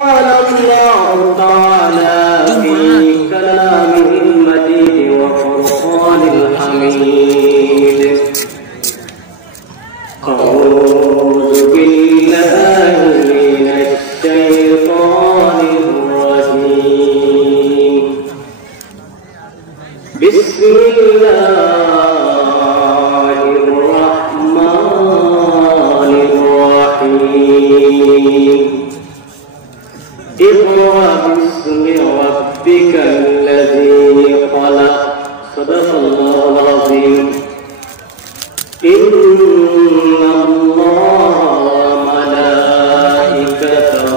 قال الله تعالى في كلامه المجيد وفرقان الحميد أعوذ بالله من الشيطان الرجيم بسم الله الرحمن الرحيم اقرأ باسم ربك الذي خلق صدق الله العظيم إن الله وملائكته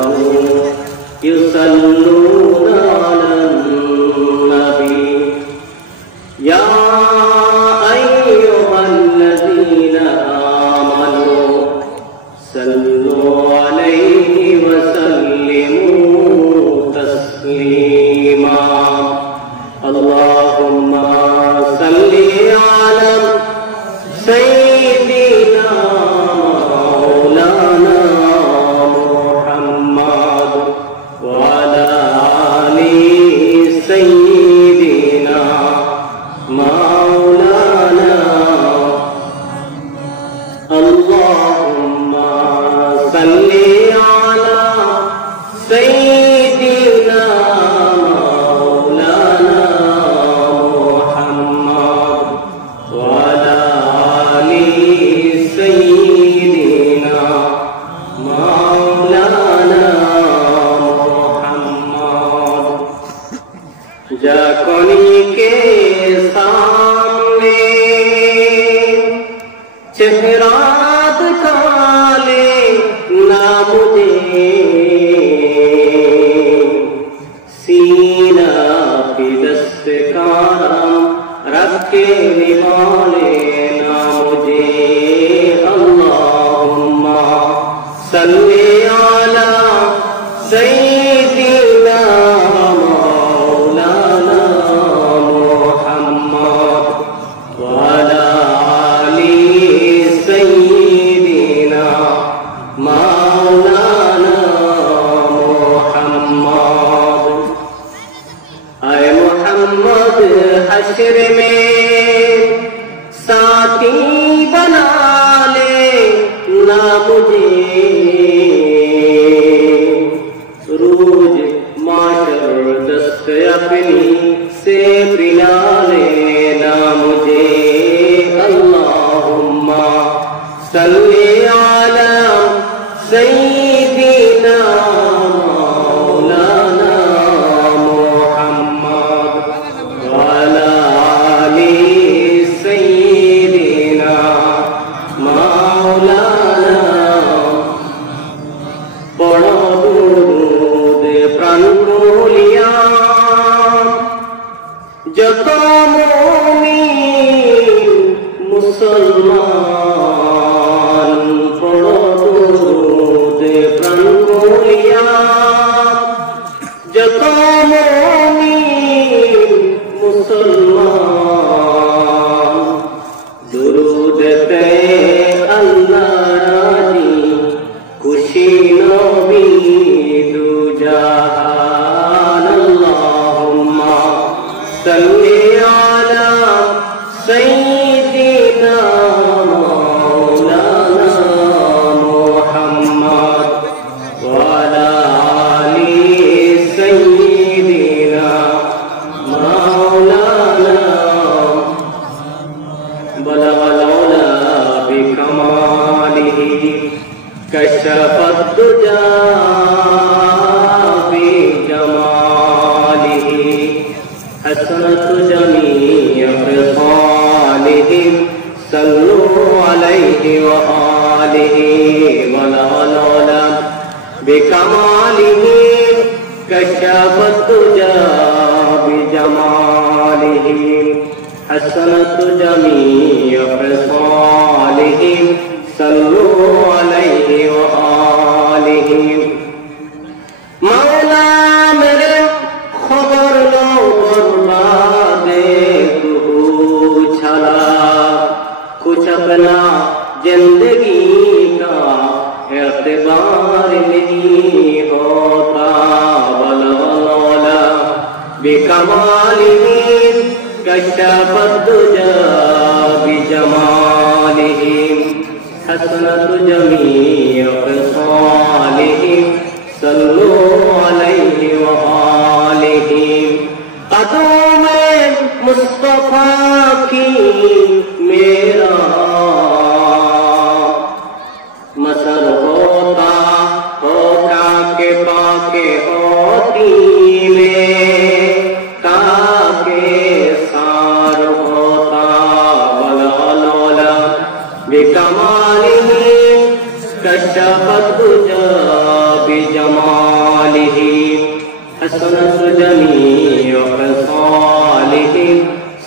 يصلون على النبي يا أيها الذين آمنوا صلوا عليه وسلموا تسليما اللهم صل على سيدنا مولانا محمد وعلى آل سيدنا مولانا اللهم صل على سيدنا مولانا محمد وعلى آل سيدنا مولانا محمد जाकोनी के सामने चेहरा दिखा ले ना मुझे सीना पे दस्तकाम रखे निवाले ना मुझे अल्लाहुम्मा सल्ली अला सय्यिदिना मौलाना मुहम्मद वअला आलि सय्यिदिना मौलाना मुहम्मद आए मुहम्मद हश्र में साथी बना ले ना मुझे रोज माशर दस्त अपनी से पिला लेना मुझे अल्लाहुम्मा सल्ली अला सय्यिदिना मौलाना मुहम्मद वअला आलि सय्यिदिना मौलाना बड़ा दूध प्राण बोलिया जत मोमिन मुसलमान बड़ा दूध प्राण बोलिया जत मोमिन मुसलमान दुरूद पे अल्लाह राजी खुशी नबी दो जहान अल्लाहुम्मा सल्ली अला सय्यिदिना मौलाना मुहम्मद वअला आलि सय्यिदिना मौलाना बलगल औला बिकमालिही कशफत दुजा बिजमालिही हसनत जमीअ ख़िसालिहिम सल्लू अलैहि व आलिहि बलगल औला बिकमालिही कशफत दुजा बिजमालिही हसनत जमीअ ख़िसालिहिम सल्लू अलैहि व आलिहि मौला मेरे खबर लो बर्बादे तू छला कुछ अपना जिंदगी का एतबार नहीं होता بكماله كشف الدجى بجماله حسنت جميع خصاله صلوا عليه وآله قدوم मुस्तफा की मेरा मसर होता हो काके पाके होती में काके सार होता बलालोला बिकमालिही कशफत दुजा बिजमालिही हसनत जमीअ खसालिही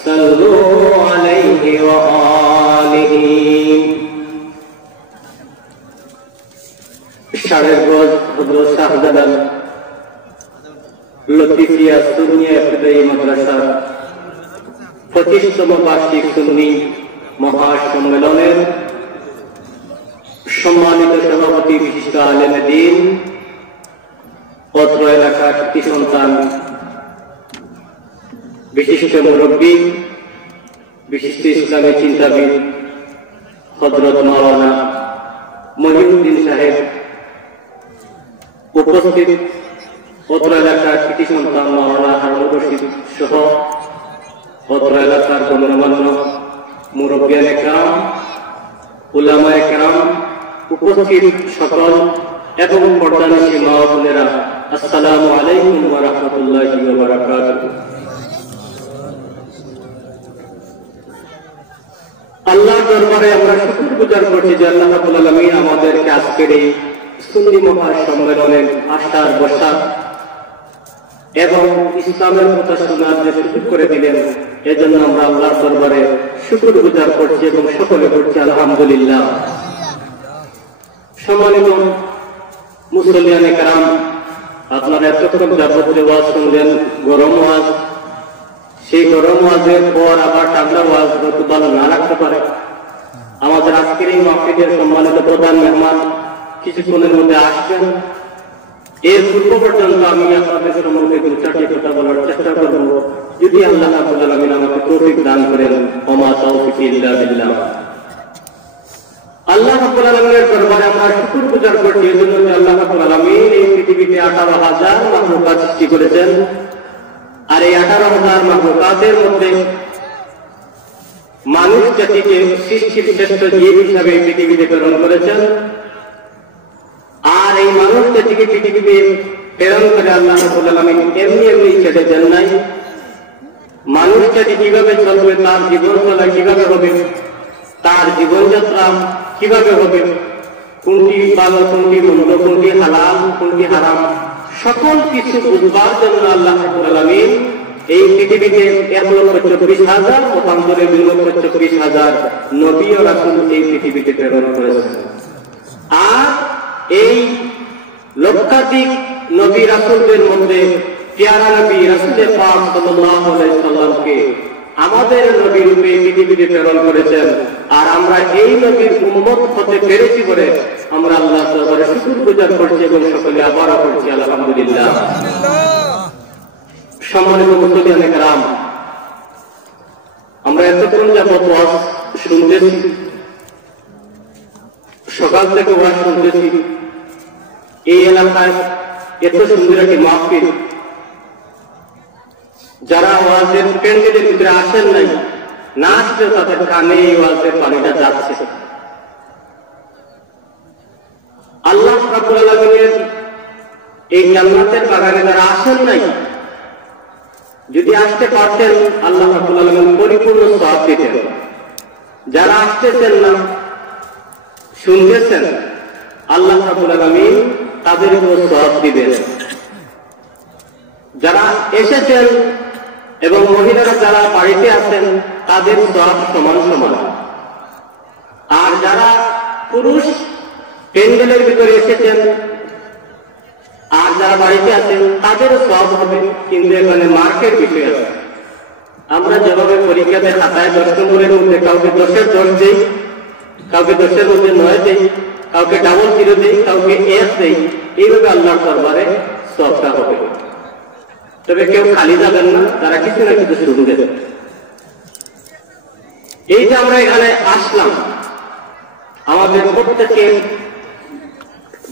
सल्लु अलैहि व आलिहि शायर रोज हजरत शाहजादा लतीफिया सुन्निया इब्तिदाई মাদ্রাসা 25তম বার্ষিক সুন্নি মহাসম্মেলনের সম্মানিত সভাপতি বিশিষ্ট আলেমে দ্বীন অত্র এলাকার কৃতি সন্তান বিশিষ্ট মুরব্বী বিশিষ্ট ইসলামী চিন্তাবিদ হযরত মাওলানা মহিউদ্দিন সাহেব উপস্থিত অত্র এলাকার কৃতি সন্তান মাওলানা হারুনুর রশিদ সহ অত্র এলাকার গণ্যমান্য মুরব্বিয়ানে কেরাম উলামায়ে কেরাম উপস্থিত সকল এবং পর্দানিশী মা ও বোনেরা আসসালামু আলাইকুম ওয়া রাহমাতুল্লাহি ওয়া বারাকাতুহু। আল্লাহর দরবারে আমরা শুকরগুজার করছি যে আল্লাহ রাব্বুল আলামিন আমাদেরকে আজকের এই সুন্নি মহাসম্মেলনের আশার বসাত এবং ইসলামের কথা শোনার যে সুযোগ করে দিলেন, এজন্য আমরা আল্লাহর দরবারে শুকরগুজার করছি এবং সকলে করছি আলহামদুলিল্লাহ। সম্মানিত মুসল্লিয়ানে কেরাম, আপনারা এতক্ষণ যাবতীয় ওয়াজ শুনলেন, গরম ওয়াজ। সেই গরম ওয়াজের পর আবার ঠান্ডা ওয়াজ হয়তো ভালো না রাখতে পারে। আমাদের আজকের এই মাহফিলের সম্মানিত প্রধান মেহমান কিছুক্ষণের মধ্যে আসবেন। এর পূর্ব পর্যন্ত আমি আপনাদের সম্বন্ধে দু চারটি কথা বলার চেষ্টা করব, যদি আল্লাহ রাব্বুল আলামিন আমাকে তৌফিক দান করেন। ওমা তাওফিক ইল্লা বিল্লাহ। আল্লাহ রাব্বুল আলামিনের দরবারে আমরা শুকরগুজার করছি এজন্য যে আল্লাহ রাব্বুল আলামিন এই পৃথিবীতে 18,000 মাখলুকাত সৃষ্টি করেছেন। আর এই 18,000 মাখলুকাতের মধ্যে মানুষ জাতিকে সৃষ্টির শ্রেষ্ঠ জীব হিসাবে পৃথিবীতে প্রেরণ করেছেন। আর এই মানুষ জাতিকে পৃথিবীতে প্রেরণ করে আল্লাহ রাব্বুল আলামিন এমনি এমনি ছেড়ে দেন নাই। মানুষ জাতি কিভাবে চলবে, তার জীবন চলা কিভাবে হবে, তার জীবনযাত্রা কিভাবে হবে, কোনটি ভালো কোনটি মন্দ, কোনটি হালাল কোনটি হারাম, সকল কিছু বুঝবার জন্য আল্লাহ রাব্বুল আলামিন এই পৃথিবীতে 1,40,000 পক্ষান্তরে 2,40,000 নবী ও রাসূল এই পৃথিবীতে প্রেরণ করেছেন। আর এই লক্ষাধিক নবী রাসূলদের মধ্যে প্যারা নবী রাসূল পাক সাল্লাল্লাহু আলাইহি সাল্লামকে আমাদের নবী রূপে পৃথিবীতে প্রেরণ করেছেন। আর আমরা এই নবীর উম্মত হতে পেরেছি বলে আমরা আল্লাহর দরবারে শুকরগুজার করছি এবং সকলে আবারও করছি আলহামদুলিল্লাহ। সম্মানিত মুসল্লিয়ানে কেরাম, আমরা এতক্ষণ যাবত ওয়াজ শুনতেছি, সকাল থেকে ওয়াজ শুনতেছি। এই এলাকায় এত সুন্দর একটি মাহফিল, যারা ওয়াজের প্যান্ডেলের ভিতরে আসেন নাই, না আসলেও তাদের কানে এই ওয়াজের পানিটা যাচ্ছে। আল্লাহ রাব্বুল আলামিনের এই জান্নাতের বাগানে যারা আসেন নাই, যদি আসতে পারতেন আল্লাহ রাব্বুল আলামিন পরিপূর্ণ সওয়াব দিতেন। যারা আসতেছেন না, শুনতেছেন, আল্লাহ রাব্বুল আলামিন তাদের উপর সওয়াব দিবেন। যারা এসেছেন এবং মহিলারা যারা বাড়িতে আছেন তাদের সওয়াব সমান সমান। আর যারা পুরুষ প্যান্ডেলের ভিতরে এসেছেন আর যারা বাড়িতে আছেন তাদেরও সওয়াব হবে, কিন্তু এখানে মার্কের বিষয় আছে। আমরা যেভাবে পরীক্ষাতে খাতায় 10 নম্বরের মধ্যে কাউকে 10-এর 10 দেই, কাউকে 10-এর মধ্যে 9 দেই, কাউকে ডাবল 0 দেই, কাউকে 1 দেই, এইভাবে আল্লাহর দরবারে সওয়াবটা হবে। তবে কেউ খালি যাবেন না, তারা কিছু না কিছু শুনবে। এই যে আমরা এখানে আসলাম, আমাদের প্রত্যেকের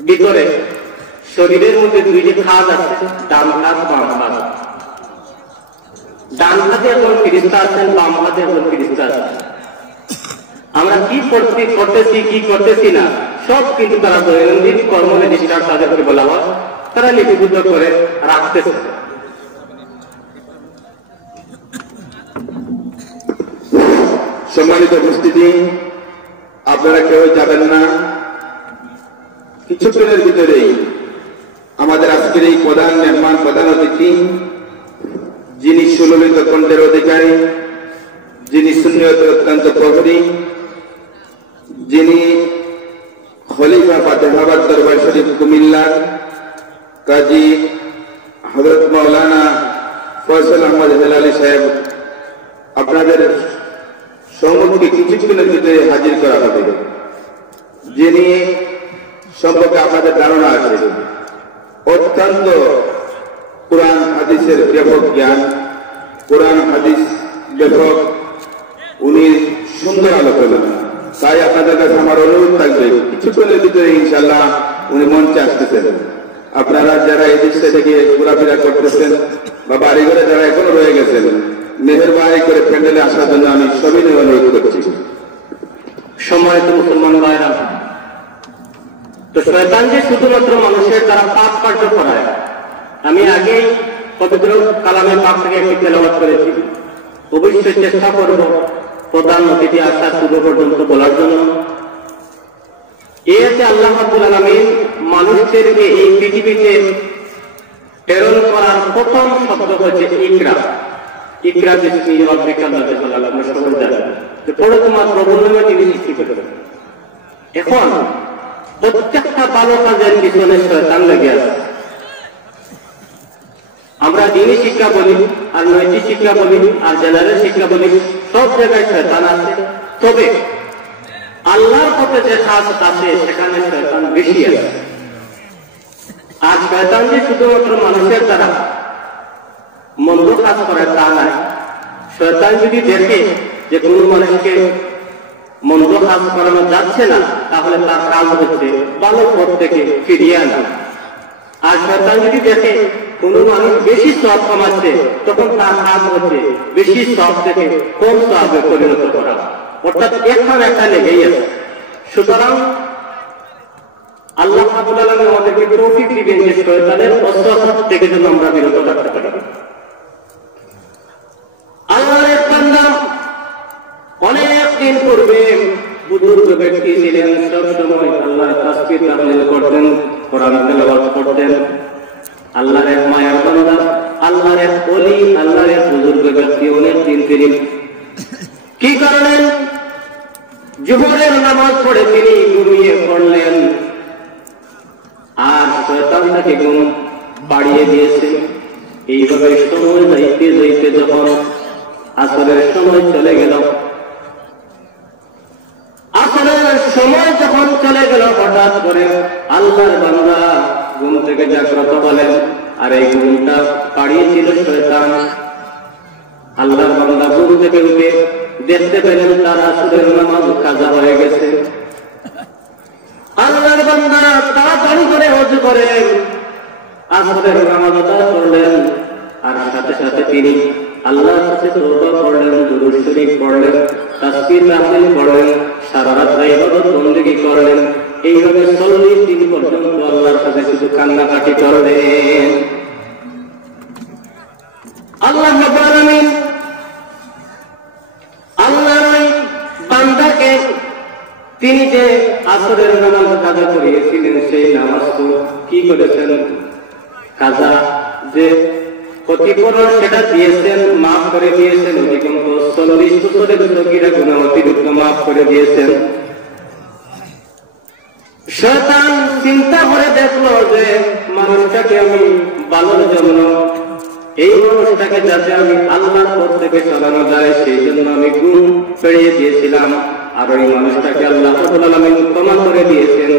ভিতরে শরীরের মধ্যে দুইটি খাত আছে, ডান হাত বাম হাত। ডান হাতে একজন ফেরেশতা আছেন, বাম হাতে একজন ফেরেশতা আছেন। আমরা কি করতেছি কি করতেছি না সব কিন্তু তারা দৈনন্দিন কর্মনিষ্ঠার তাদেরকে বলা হয়, তারা লিপিবদ্ধ করে রাখতেছে। সম্মানিত উপস্থিতি, আপনারা কেউ যাবেন না, কিছুক্ষণের ভিতরেই আমাদের আজকের এই প্রধান মেহমান, প্রধান অতিথি, যিনি সুললিত কণ্ঠের অধিকারী, যিনি সুন্নিয়তের অত্যন্ত প্রহরী, যিনি খলিফা ফাতেহাবাদ দরবার শরীফ কুমিল্লার কাজী হযরত মাওলানা ফয়সাল আহমদ হেলালি সাহেব আপনাদের সম্মুখে কিছুক্ষণের ভিতরে হাজির করা হবে, যিনি সম্পর্কে আপনাদের ধারণা আছে। অত্যন্ত কোরআন হাদিসের ব্যাপক জ্ঞান, কোরআন হাদিস ব্যাপক উনি সুন্দর আলোচনা। তাই আপনাদের কাছে আমার অনুরোধ থাকবে, কিছুক্ষণের ভিতরে ইনশাল্লাহ উনি মঞ্চে আসতেছেন। আপনারা যারা এই দৃশ্য থেকে ঘোরাফেরা করতেছেন বা বাড়িঘরে যারা এখনো রয়ে গেছেন, মেহেরবানি করে প্যান্ডেলে আসার জন্য আমি সবিনয় অনুরোধ করছি। সম্মানিত মুসলমান ভাইরা, তো শয়তান যে শুধুমাত্র মানুষের দ্বারা পাপ কার্য করায়, আমি আগেই পবিত্র কালামে পাক থেকে একটি তেলাওয়াত করেছি। অবশ্যই চেষ্টা করব প্রধান অতিথি আসার পূর্ব পর্যন্ত বলার জন্য। এই যে আল্লাহ রাব্বুল আলামিন মানুষদেরকে এই পৃথিবীতে প্রেরণ করার প্রথম শব্দ হচ্ছে ইকরা। ইকরা বিসমি রাব্বিকা আল্লাযী খালাক, আমরা সবাই জানি যে পড়ে তোমার প্রভুর নামে তিনি সৃষ্টি করেছেন। এখন প্রত্যেকটা ভালো কাজের পিছনে শয়তান লেগে আছে। আমরা দিনী শিক্ষা বলি, আর নৈতিক শিক্ষা বলি, আর জেনারেল শিক্ষা বলি, সব জায়গায় শয়তান আছে। তবে আল্লাহর পথে যে কাজ আছে সেখানে শয়তান বেশি আছে। আর শয়তান যে শুধুমাত্র মানুষের দ্বারা মন্দ কাজ করে তা নয়। শয়তান যদি দেখে যে কোন মানুষকে মন্দ কাজ করানো যাচ্ছে না, তাহলে তার কাজ হচ্ছে ভালো পথ থেকে ফিরিয়ে আনা। আর শয়তান যদি দেখে কোন মানুষ বেশি সওয়াব কামাচ্ছে, তখন তার কাজ হচ্ছে বেশি সওয়াব থেকে কম সওয়াবে পরিণত করা। অর্থাৎ একটা লেগেই আছে। সুতরাং আল্লাহ রাব্বুল আলামিন আমাদেরকে তৌফিক দিবেন যে শয়তানের অসহায় থেকে যেন আমরা বিরত থাকতে পারি। আল্লাহর বান্দা অনেক দিন পূর্বে বুজুর্গ ব্যক্তি ছিলেন, সব সময় আল্লাহর তাসবিহ তাহলিল করতেন, কোরআন তেলাওয়াত করতেন। আল্লাহর এক মায়ার বান্দা, আল্লাহর এক ওলি, আল্লাহর এক বুজুর্গ ব্যক্তি অনেক দিন তিনি কি করলেন? জোহরের নামাজ পড়ে তিনি ঘুমিয়ে পড়লেন। আর শয়তান তাকে ঘুম পাড়িয়ে দিয়েছে। এইভাবে সময় যাইতে যাইতে যখন আসরের সময় চলে গেল, আসরের সময় যখন চলে গেল, হঠাৎ করে আল্লাহর বান্দা ঘুম থেকে জাগ্রত হলেন। আর এই ঘুমটা পাড়িয়েছিল শয়তান। আল্লাহর বান্দা ঘুম থেকে উঠে দেখতে পেলেন তার আসরের নামাজ কাজা হয়ে গেছে। আল্লাহর বান্দা তাড়াতাড়ি করে ওযু করে আসরের নামাজ আদায় করলেন। আর সাথে সাথে তিনি আল্লাহর কাছে তওবা করলেন, দুরূদ শরীফ পড়লেন, তাসবিহ তাহলিল পড়লেন, সারা রাত ইবাদত বندگی করলেন। এইভাবে 40 দিন পর্যন্ত আল্লাহর কাছে শুধু কান্নাকাটি করলেন। আল্লাহ রাব্বুল আলামিন আল্লাহর বান্দাকে তিনি যে আসরের নামাজ কাজা করিয়েছিলেন, সেই নামাজ তো কি করেছেন? কাজা যে ক্ষতিপূরণ সেটা দিয়েছেন, মাফ করে দিয়েছেন। অধিকাংশ 40 বছরের সগীরা গুনাহ অতিরিক্ত মাফ করে দিয়েছেন। শয়তান চিন্তা করে দেখলো যে মানুষটাকে আমি ভালোর জন্য, এই মানুষটাকে যাতে আমি আল্লাহর পথ থেকে সরানো যায়, সেই জন্য আমি ঘুম পেড়িয়ে দিয়েছিলাম। আর ওই মানুষটাকে আল্লাহ রাব্বুল আলামিন ক্ষমা করে দিয়েছেন।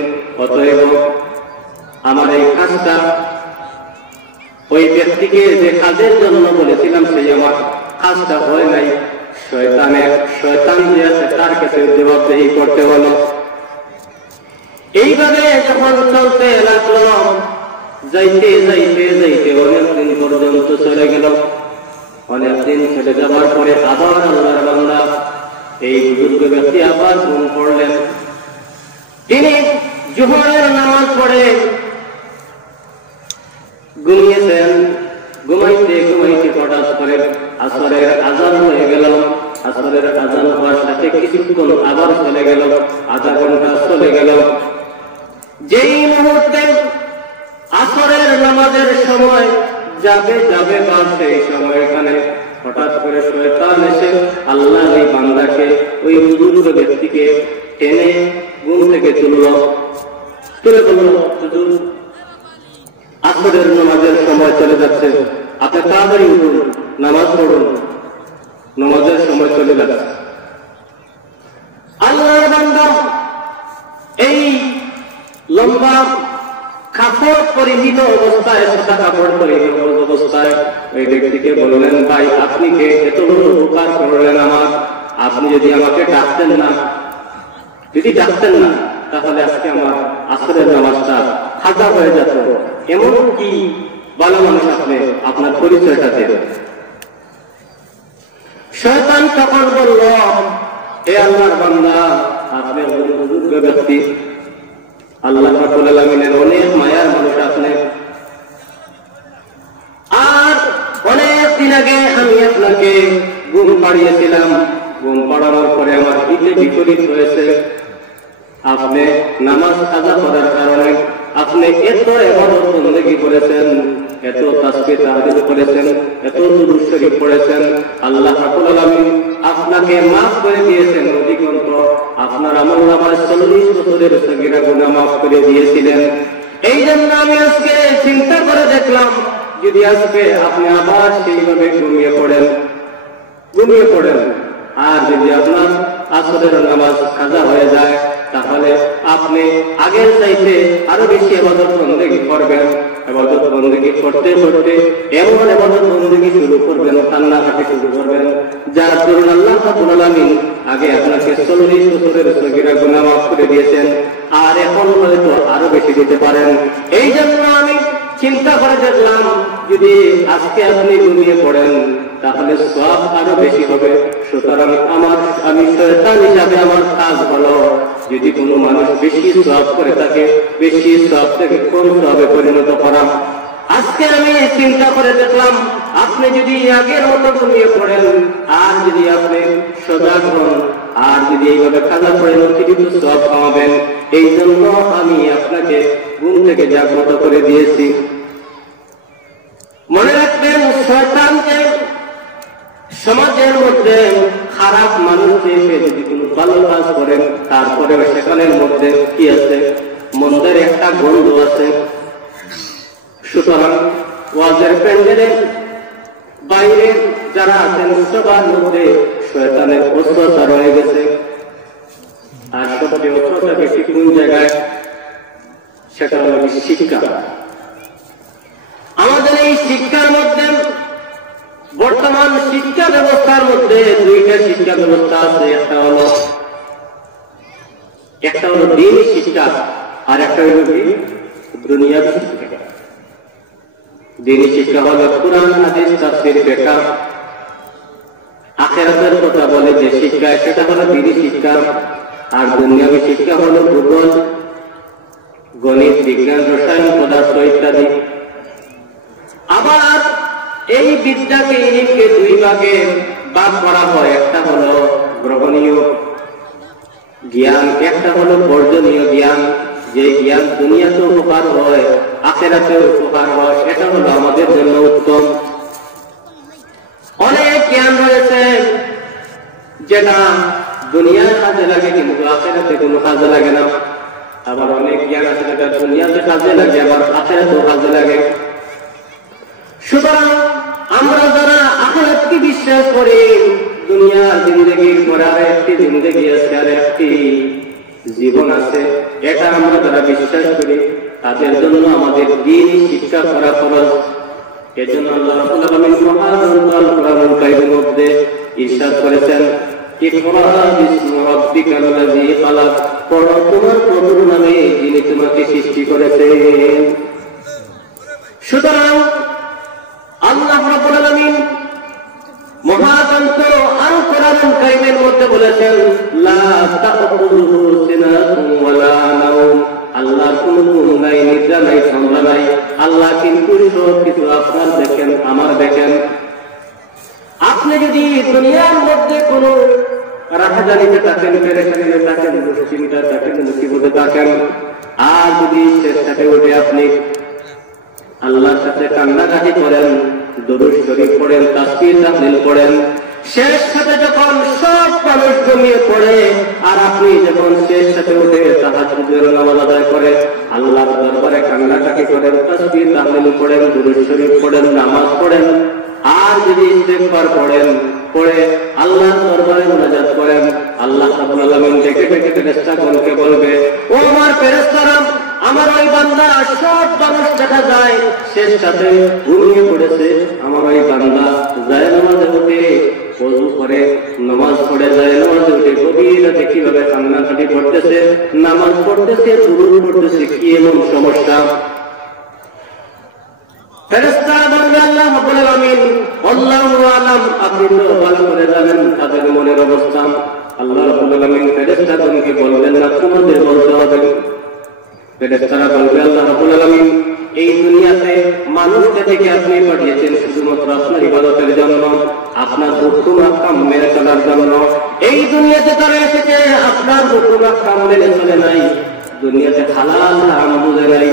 অতএব আমার এই কাজটা ওই ব্যক্তিকে যে কাজের জন্য বলেছিলাম সেই আমার কাজটা হয় নাই, শয়তান যে আছে তার কাছে জবাবদেহি করতে হলো। এইভাবে যখন চলতে লাগলো, যাইতে যাইতে যাইতে অনেকদিন পর্যন্ত চলে গেল। অনেকদিন চলে যাওয়ার পরে আবার আল্লাহর বান্দা এই বুজুর্গ ব্যক্তি আবার ঘুম পড়লেন। তিনি জোহরের নামাজ পড়ে ঘুমিয়েছেন। ঘুমাইতে ঘুমাইতে হঠাৎ করে আসরের আজান হয়ে গেল। আসরের আজান হওয়ার সাথে কিছুক্ষণ আবার চলে গেল, আধা ঘন্টা চলে গেল। যেই মুহূর্তে আসরের নামাজের সময় যাবে যাবে বা সেই সময় এখানে হঠাৎ করে শয়তান এসে আল্লাহর এই বান্দাকে, ওই বুজুর্গ ব্যক্তিকে টেনে ঘুম থেকে তুলে বলল, হুজুর আসরের নামাজের সময় চলে যাচ্ছে, আপনি তাড়াতাড়ি উঠুন, নামাজ পড়ুন, নামাজের সময় চলে যাচ্ছে। আল্লাহর বান্দা এই লম্বা কাপড় পরিহিত অবস্থায়, সাদা কাপড় পরিহিত অবস্থায় ওই ব্যক্তিকে বললেন, ভাই আপনি কে, এত বড় উপকার করলেন আমার, আপনি যদি আমাকে ডাকতেন না তাহলে আজকে আমার আসরের নামাজটা কাজা হয়ে যেত। এমন কি ভালো মানুষ আপনি, আপনার পরিচয়টা দেন। শয়তান তখন বলল, হে আল্লাহর বান্দা, আপনি বুজুর্গ ব্যক্তি, আল্লাহ রাব্বুল আলামিনের অনেক মায়ার মানুষ আপনি। আর অনেক দিন আগে আমি আপনাকে ঘুম পাড়িয়েছিলাম, ঘুম পাড়ানোর পরে আমার হিতে বিপরীত হয়েছে। আপনি নামাজ কাজা করার কারণে আপনি এত ইবাদত বন্দেগী করেছেন, এত তাসবিহ তাহলিল করেছেন, এত দুরূদ শরীফ পড়েছেন, আল্লাহ রাব্বুল আলামিন আপনাকে মাফ করে দিয়েছেন। অধিকন্ত আপনার আমলনামায় 40 বছরের সগীরা গুনাহ মাফ করে দিয়েছিলেন। এই জন্য আমি আজকে চিন্তা করে দেখলাম, যদি আজকে আপনি আবার সেইভাবে ঘুমিয়ে পড়েন আর যদি আপনার আসরের নামাজ কাজা হয়ে যায়, তাহলে আপনি আগের চাইতে আরো বেশি ইবাদত বন্দেগী করবেন। ইবাদত বন্দেগী করতে করতে এমন ইবাদত বন্দেগী শুরু করবেন, কান্নাকাটি শুরু করবেন, যার দরুন আল্লাহ রাব্বুল আলামিন আগে আপনাকে 40 বছরের সগীরা গুনাহ মাফ করে দিয়েছেন, আর এখন হয়তো আরো বেশি দিতে পারেন। এই জন্য আমি চিন্তা করে দেখলাম, যদি আজকে আপনি ঘুমিয়ে পড়েন তাহলে সওয়াব আরো বেশি হবে। সুতরাং আমি শয়তান হিসাবে আমার কাজ হলো, যদি কোনো মানুষ বেশি সওয়াব করে থাকে, বেশি সওয়াব থেকে কম সওয়াবে পরিণত করা। আজকে আমি চিন্তা করে দেখলাম, আপনি যদি আগের মতো ঘুমিয়ে পড়েন আর যদি আপনি সজাগ হন আর যদি এইভাবে কাজা পড়েন, অতিরিক্ত সওয়াব পাবেন। এই জন্য আমি আপনাকে ঘুম থেকে জাগ্রত করে দিয়েছি। মনে রাখবেন, শয়তানকে সমাজের মধ্যে খারাপ মানুষ এসে যদি কোনো ভালো কাজ করেন, তারপরে সেখানের মধ্যে কি আছে, মন্দের একটা গন্ধ আছে। সুতরাং ওয়াজের প্যান্ডেলের বাইরে যারা আছেন সবার মধ্যে শয়তানের অস্ত্রতা রয়ে গেছে। আর সবচেয়ে অস্ত্রতা বেশি কোন জায়গায়, সেটা হল শিক্ষা। আমাদের এই শিক্ষার মধ্যে, বর্তমান শিক্ষা ব্যবস্থার মধ্যে দুইটা শিক্ষা ব্যবস্থা আছে। একটা হলো দ্বীনি শিক্ষা, আর একটা হলো দুনিয়াবি শিক্ষা। দ্বীনি শিক্ষা হলো কুরআন হাদিস তাফসীর ফিকহ, আখিরাতের কথা বলে যে শিক্ষা, সেটা হলো দ্বীনি শিক্ষা। আর দুনিয়াবি শিক্ষা হলো ভূগোল, গণিত, বিজ্ঞান, রসায়ন, পদার্থ ইত্যাদি। আবার এই বিদ্যাকে, ইলমকে দুই ভাগে ভাগ করা হয়। একটা হলো গ্রহণীয় জ্ঞান, একটা হলো বর্জনীয় জ্ঞান। যে জ্ঞান দুনিয়াতে উপকার হয়, আখিরাতে উপকার হয়, সেটা হলো আমাদের জন্য উত্তম। অনেক জ্ঞান রয়েছে যেটা দুনিয়ায় কাজে লাগে কিন্তু আখিরাতে কোনো কাজে লাগে না। আবার অনেক জ্ঞান আছে যেটা দুনিয়াতে কাজে লাগে, আবার আখিরাতেও কাজে লাগে। সুতরাং আমরা যারা আখিরাতকে বিশ্বাস করি, দুনিয়ার জিন্দেগির পরে আর একটি জিন্দেগি আছে, আর একটি জীবন আছে, এটা আমরা যারা বিশ্বাস করি, তাদের জন্য আমাদের দ্বীনি শিক্ষা করা ফরজ। এজন্য আল্লাহ রাব্বুল আলামিন মহান কোরআনুল কারীমের মধ্যে ইরশাদ করেছেন, ইকরা বিসমি রাব্বিকাল্লাযী খালাক, পড়ো তোমার প্রভুর নামে যিনি তোমাকে সৃষ্টি করেছেন। সুতরাং আল্লাহ রাব্বুল আলামিন মহাগ্রন্থ আল কোরআনুল কারীমের মধ্যে বলেছেন, লা তাকুলুহু সিনাতুন ওয়ালা নাওম, আল্লাহ কোনো ঘুম নাই, নিদ্রা নাই, সন্ধ্যা নাই। আল্লাহ কিন্তু সব কিছু আপনার দেখেন, আমার দেখেন। আপনি যদি দুনিয়ার মধ্যে কোনো রাহাজানিতে থাকেন, পেরেশানিতে থাকেন, দুশ্চিন্তা থাকেন, মুসিবতে থাকেন, আর যদি শেষটাতে উঠে আপনি আল্লাহর কাছে কান্নাকাটি করেন, দরুদ শরীফ পড়েন, তাসবিহ তাহলিল পড়েন, শেষ সাথে যখন সব মানুষ জমিয়ে পড়ে আর আপনি যখন শেষ সাথে উঠে তাহাজ্জুদের নামাজ আদায় করে আল্লাহর দরবারে কান্নাকাটি করেন, তাসবিহ তাহলিল পড়েন, দরুদ শরীফ পড়েন, নামাজ পড়েন, আর যদি ইস্তেগফার পড়েন, পড়ে আল্লাহর দরবারে মুনাজাত করেন, আল্লাহ রাব্বুল আলামিন ডেকে ডেকে ফেরেশতাগণকে বলবে, ও আমার ফেরেশতারা, আমার ওই বান্দা, সব মানুষ দেখা যায় শেষ সাথে ঘুমিয়ে পড়েছে, আমার ওই বান্দা যায় নামাজে উঠে ওযু করে নামাজ পড়ে, যায় নামাজে উঠে গভীর রাতে কিভাবে কান্নাকাটি করতেছে, নামাজ পড়তেছে, দুরূদ পড়তেছে, কি এমন সমস্যা? ফেরেশতারা বলবে, আল্লাহ রাব্বুল আলামিন আল্লাহু আলাম, আপনি তো ভালো করে জানেন তাদের মনের অবস্থা। আল্লাহ রাব্বুল আলামিন ফেরেশতাগণকে বলবেন, না, তোমাদের বলতে হবে। ফেরেশতারা বলবে, আল্লাহ রাব্বুল আলামিন এই দুনিয়াতে মানুষকে থেকে আপনি পাঠিয়েছেন শুধুমাত্র আপনার ইবাদতের জন্য, আপনার হুকুম আহকাম মেনে চলার জন্য। এই দুনিয়াতে তারা এসেছে আপনার হুকুম আহকাম মেনে চলে নাই, দুনিয়াতে হালাল হারাম বুঝে নাই,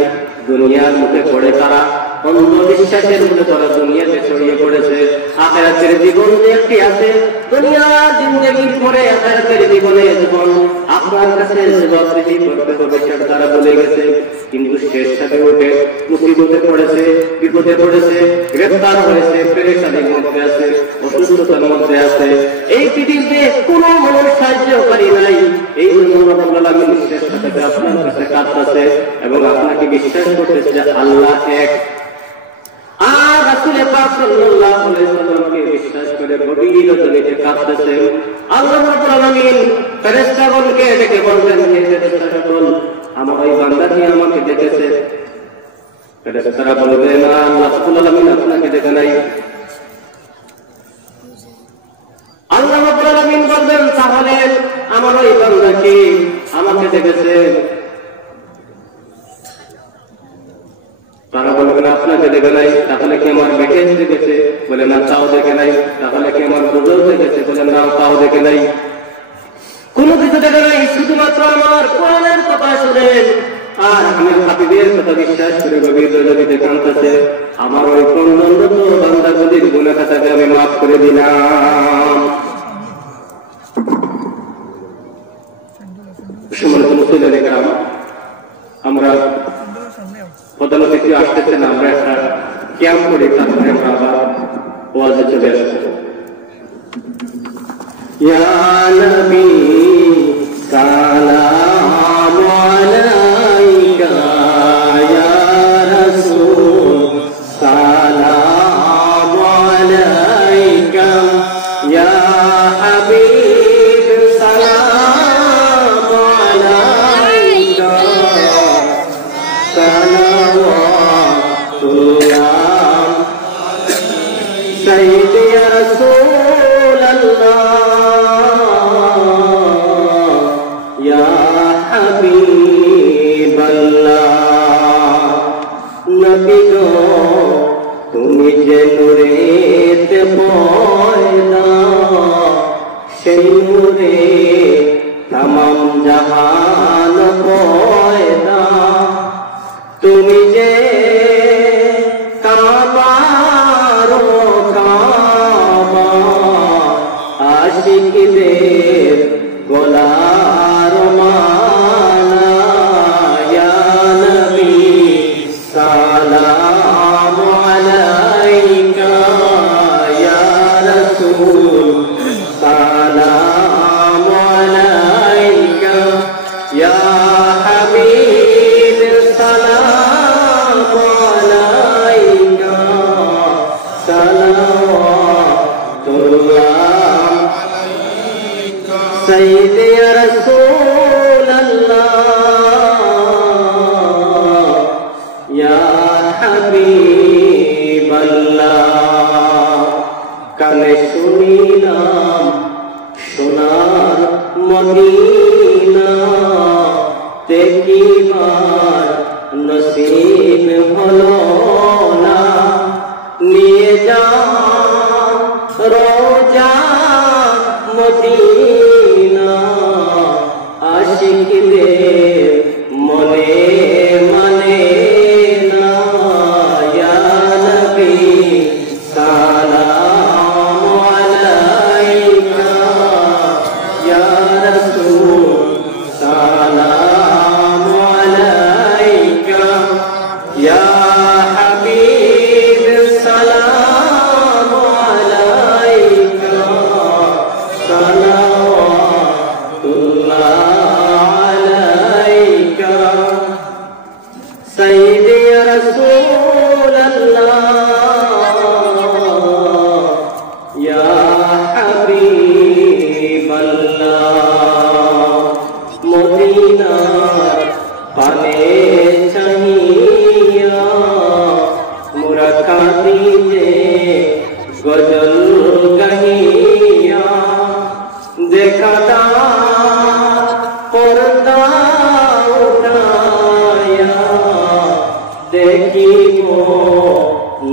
দুনিয়ার মুখে পড়ে তারা অন্ধবিশ্বাসের মধ্যে তারা দুনিয়াতে ছড়িয়ে পড়েছে। আখিরাতের জীবন যে একটি আছে, দুনিয়ার জিন্দেগির পরে আখিরাতের জীবনে জীবন আপনার কাছে জবাবদিহি করতে হবে সেটা তারা বলে গেছে। কিন্তু শেষ সাথে উঠে মুসিবতে পড়েছে, বিপদে পড়েছে, গ্রেফতার হয়েছে, পেরেশানির মধ্যে আছে, অসুস্থতার মধ্যে আছে, এই পৃথিবীতে কোনো মানুষ সাহায্যকারী নাই। এই জন্য রাব্বুল আলামিন শেষ সাথে আপনার কাছে কাঁদতেছে এবং আপনাকে বিশ্বাস করতেছে যে আল্লাহ এক। আর রাসূল পাক সাল্লাল্লাহু আলাইহি ওয়াসাল্লামকে বিশ্বাস করে গভীর হৃদয়ে কাঁদতেছে। আল্লাহ রাব্বুল আলামিন ফেরেশতাগণকে ডেকে বললেন, হে ফেরেশতাগণ, আমার এই বান্দাটি আমাকে ডেকেছে। ফেরেশতারা বলবে, না, আল্লাহ রাব্বুল আলামিন আপনাকে ডেকে নাই। আল্লাহ রাব্বুল আলামিন বলবেন, তাহলে আমার ওই বান্দাটি আমাকে ডেকেছে। তারা বলবেন, আপনাকে দেখে নাই। তাহলে কি আমার বেটে দেখেছে? বলে, না, তাও দেখে নাই। তাহলে কি আমার বুঝেও দেখেছে? বলে, না, তাও দেখে নাই। কোনো কিছু দেখে নাই, শুধুমাত্র আমার কোরআনের কথা শুনেন আর আমার হাবিবের কথা বিশ্বাস করে গভীর হৃদয়ে কাঁদতেছে। আমার ওই কন্দনরত বান্দাগুলির গুনাহ খাতাকে আমি মাফ করে দিলাম। সম্মানিত মুসলিম একরাম, আমরা প্রধান অতিথি আসতেছে না, আমরা একটা ক্যাম্প করি, তারপরে আমরা আবার ওয়াজে চলে আসবো। ইয়া নবী সালামু আলাইকা, ইয়া রাসূল সালামু আলাইকা, ইয়া হাবিব সালামু আলাইকা, সালাওয়াতুল্লাহ সাইয়্যিদি ইয়া রাসূলাল্লাহ, ইয়া হাবিবাল্লাহ। নবী গো, তুমি যে নূরেতে পয়দা, সেই নূরে তামাম জাহান পয়দা। তুমি যে কাবারো কাবা, আশিকদের গোলার মালা। ইয়া নবী সালামু আলাইকা, ইয়া রাসূল সালামু আলাইকা, ইয়া হাবিব সালামু আলাইকা, যা রোজা মদিনা আশিকদের মনে মানে না ইয়া নবী সালাম আলাইকা ইয়া রাসূল সালাম আলাইকা ইয়া হাবিব সালাম আলাইকা সালাওয়াতুল্লাহ আলাইকা সাইয়্যিদি ইয়া রাসূলাল্লাহ ইয়া হাবিবাল্লাহ মদিনার পানে চাহিয়া মোরা কাঁদিতে গজল গাহিয়া দেখা দাও পর্দা উঠাইয়া দেখিব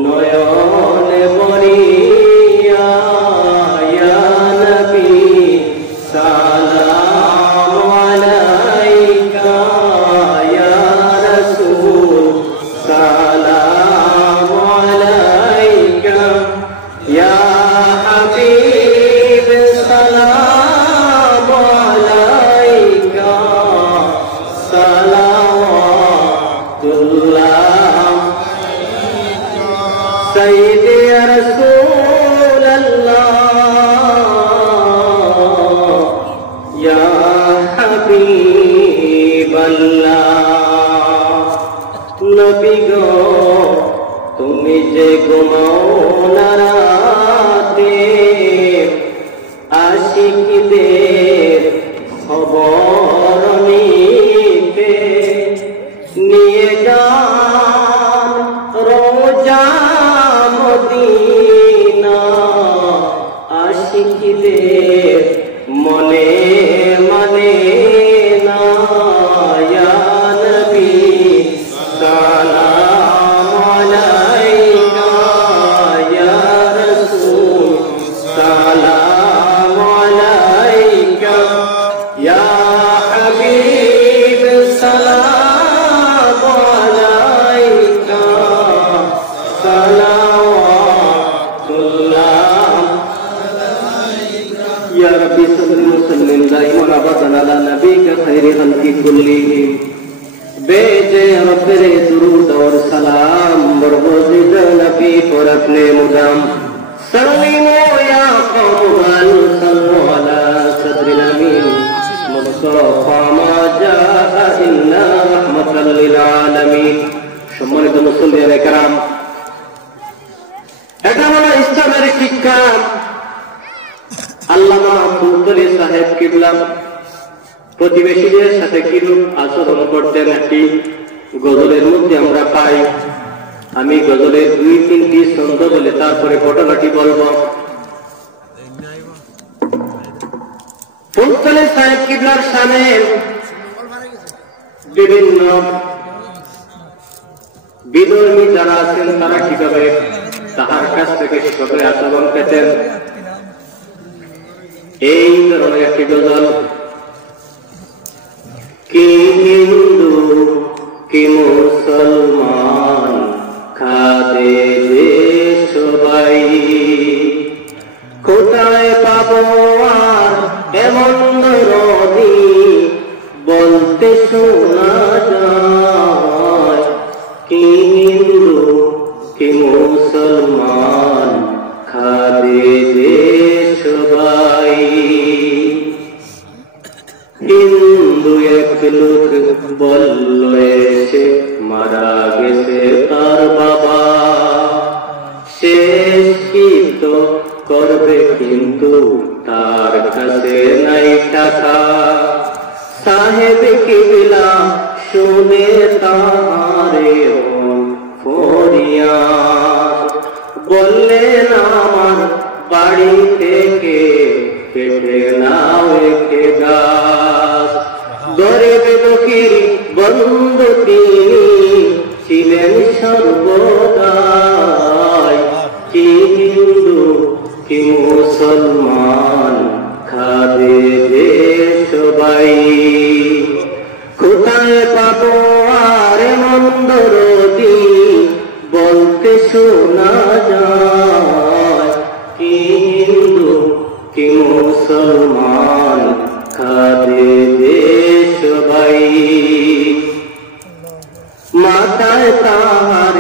নয়ন ভরিয়া ইয়া নবী সালাম আলাইকা ইয়া রাসূল সালাম আলাইকা ইয়া হাবিব সালাম আলাইকা সালাওয়াতুল্লাহ সাইয়্যিদি ইয়া রাসূলাল্লাহ ইয়া হাবিবাল্লাহ নবী গো তুমি যে ঘুমাও না রাতে আশিকদের খবর নিতে নিয়ে যান রোজা মদিনা আশিকদের মনে মানে না ইয়া নবী সালাম আলাইকা ইয়া রাসূল সালাম আলাইকা ইয়া হাবিব সালাম আলাইকা সালাওয়াতুল্লাহ ইয়া রাব্বি সাল্লি ওয়া সাল্লিম দাইমান আবাদান আলা নবিকা খায়রি খালকি কুল্লিহিম बेजे रब्बे दुरूद और सलाम बरबोज़िद नबी पर अपने मुदाम सल्लिमो या कौमन सल्लु अला सद्रिल अमीन मुस्तफा मा जाअ इन्ना रहमतल लिल आलामीन সম্মানিত মুসলিম کرام এটা হলো ইসলামের শিক্ষা আল্লামা ফুলতলি সাহেব কিবলা প্রতিবেশীদের সাথে কিরূপ আচরণ করতেন একটি গজলের মধ্যে আমরা পাই। আমি গজলের 2-3টি ছন্দ বলে তারপরে ঘটনাটি বলবো। ফুলতলি সাহেব কিবলার সামনে বিভিন্ন বিধর্মী যারা আছেন তারা কিভাবে তাহার কাছ থেকে শিক্ষকের আচরণ পেতেন এই ধরনের একটি গজল। কি হিন্দু কি মুসলমান খাদে যে সবাই কোথায় পাবো আর এমন নদী বলতে শোনা যায়। কি হিন্দু কি মুসলমান খাদে যে সবাই হিন্দু এক লোক বলল এসে মারা গেছে তার বাবা শেষ কি তো করবে কিন্তু তার কাছে নাই টাকা। সাহেব কিবলা শুনে তাহারে ফরিয়াদ বললেন আমার বাড়ি থেকে কেটে নাও একে গাছ। গরিব দুঃখীর বন্ধু তিনি ছিলেন সর্বদাই কি যায়, কি হিন্দু কি মুসলমান কাঁদে দেশ ভাই। মাথায় তাহার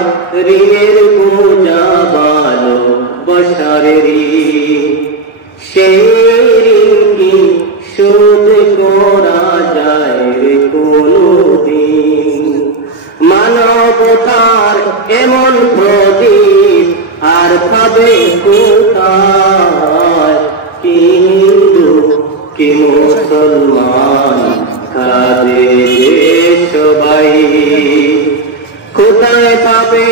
ঋণের বোঝা ভালোবাসার ঋণ, সেই ঋণ কি শোধ করা যায় রে কোনদিন? মানবতার এমন প্রদীপ আর পাবে কোথায়, কি হিন্দু কি মুসলমান কাঁদে দেশ ভাই। কোথায় পাবে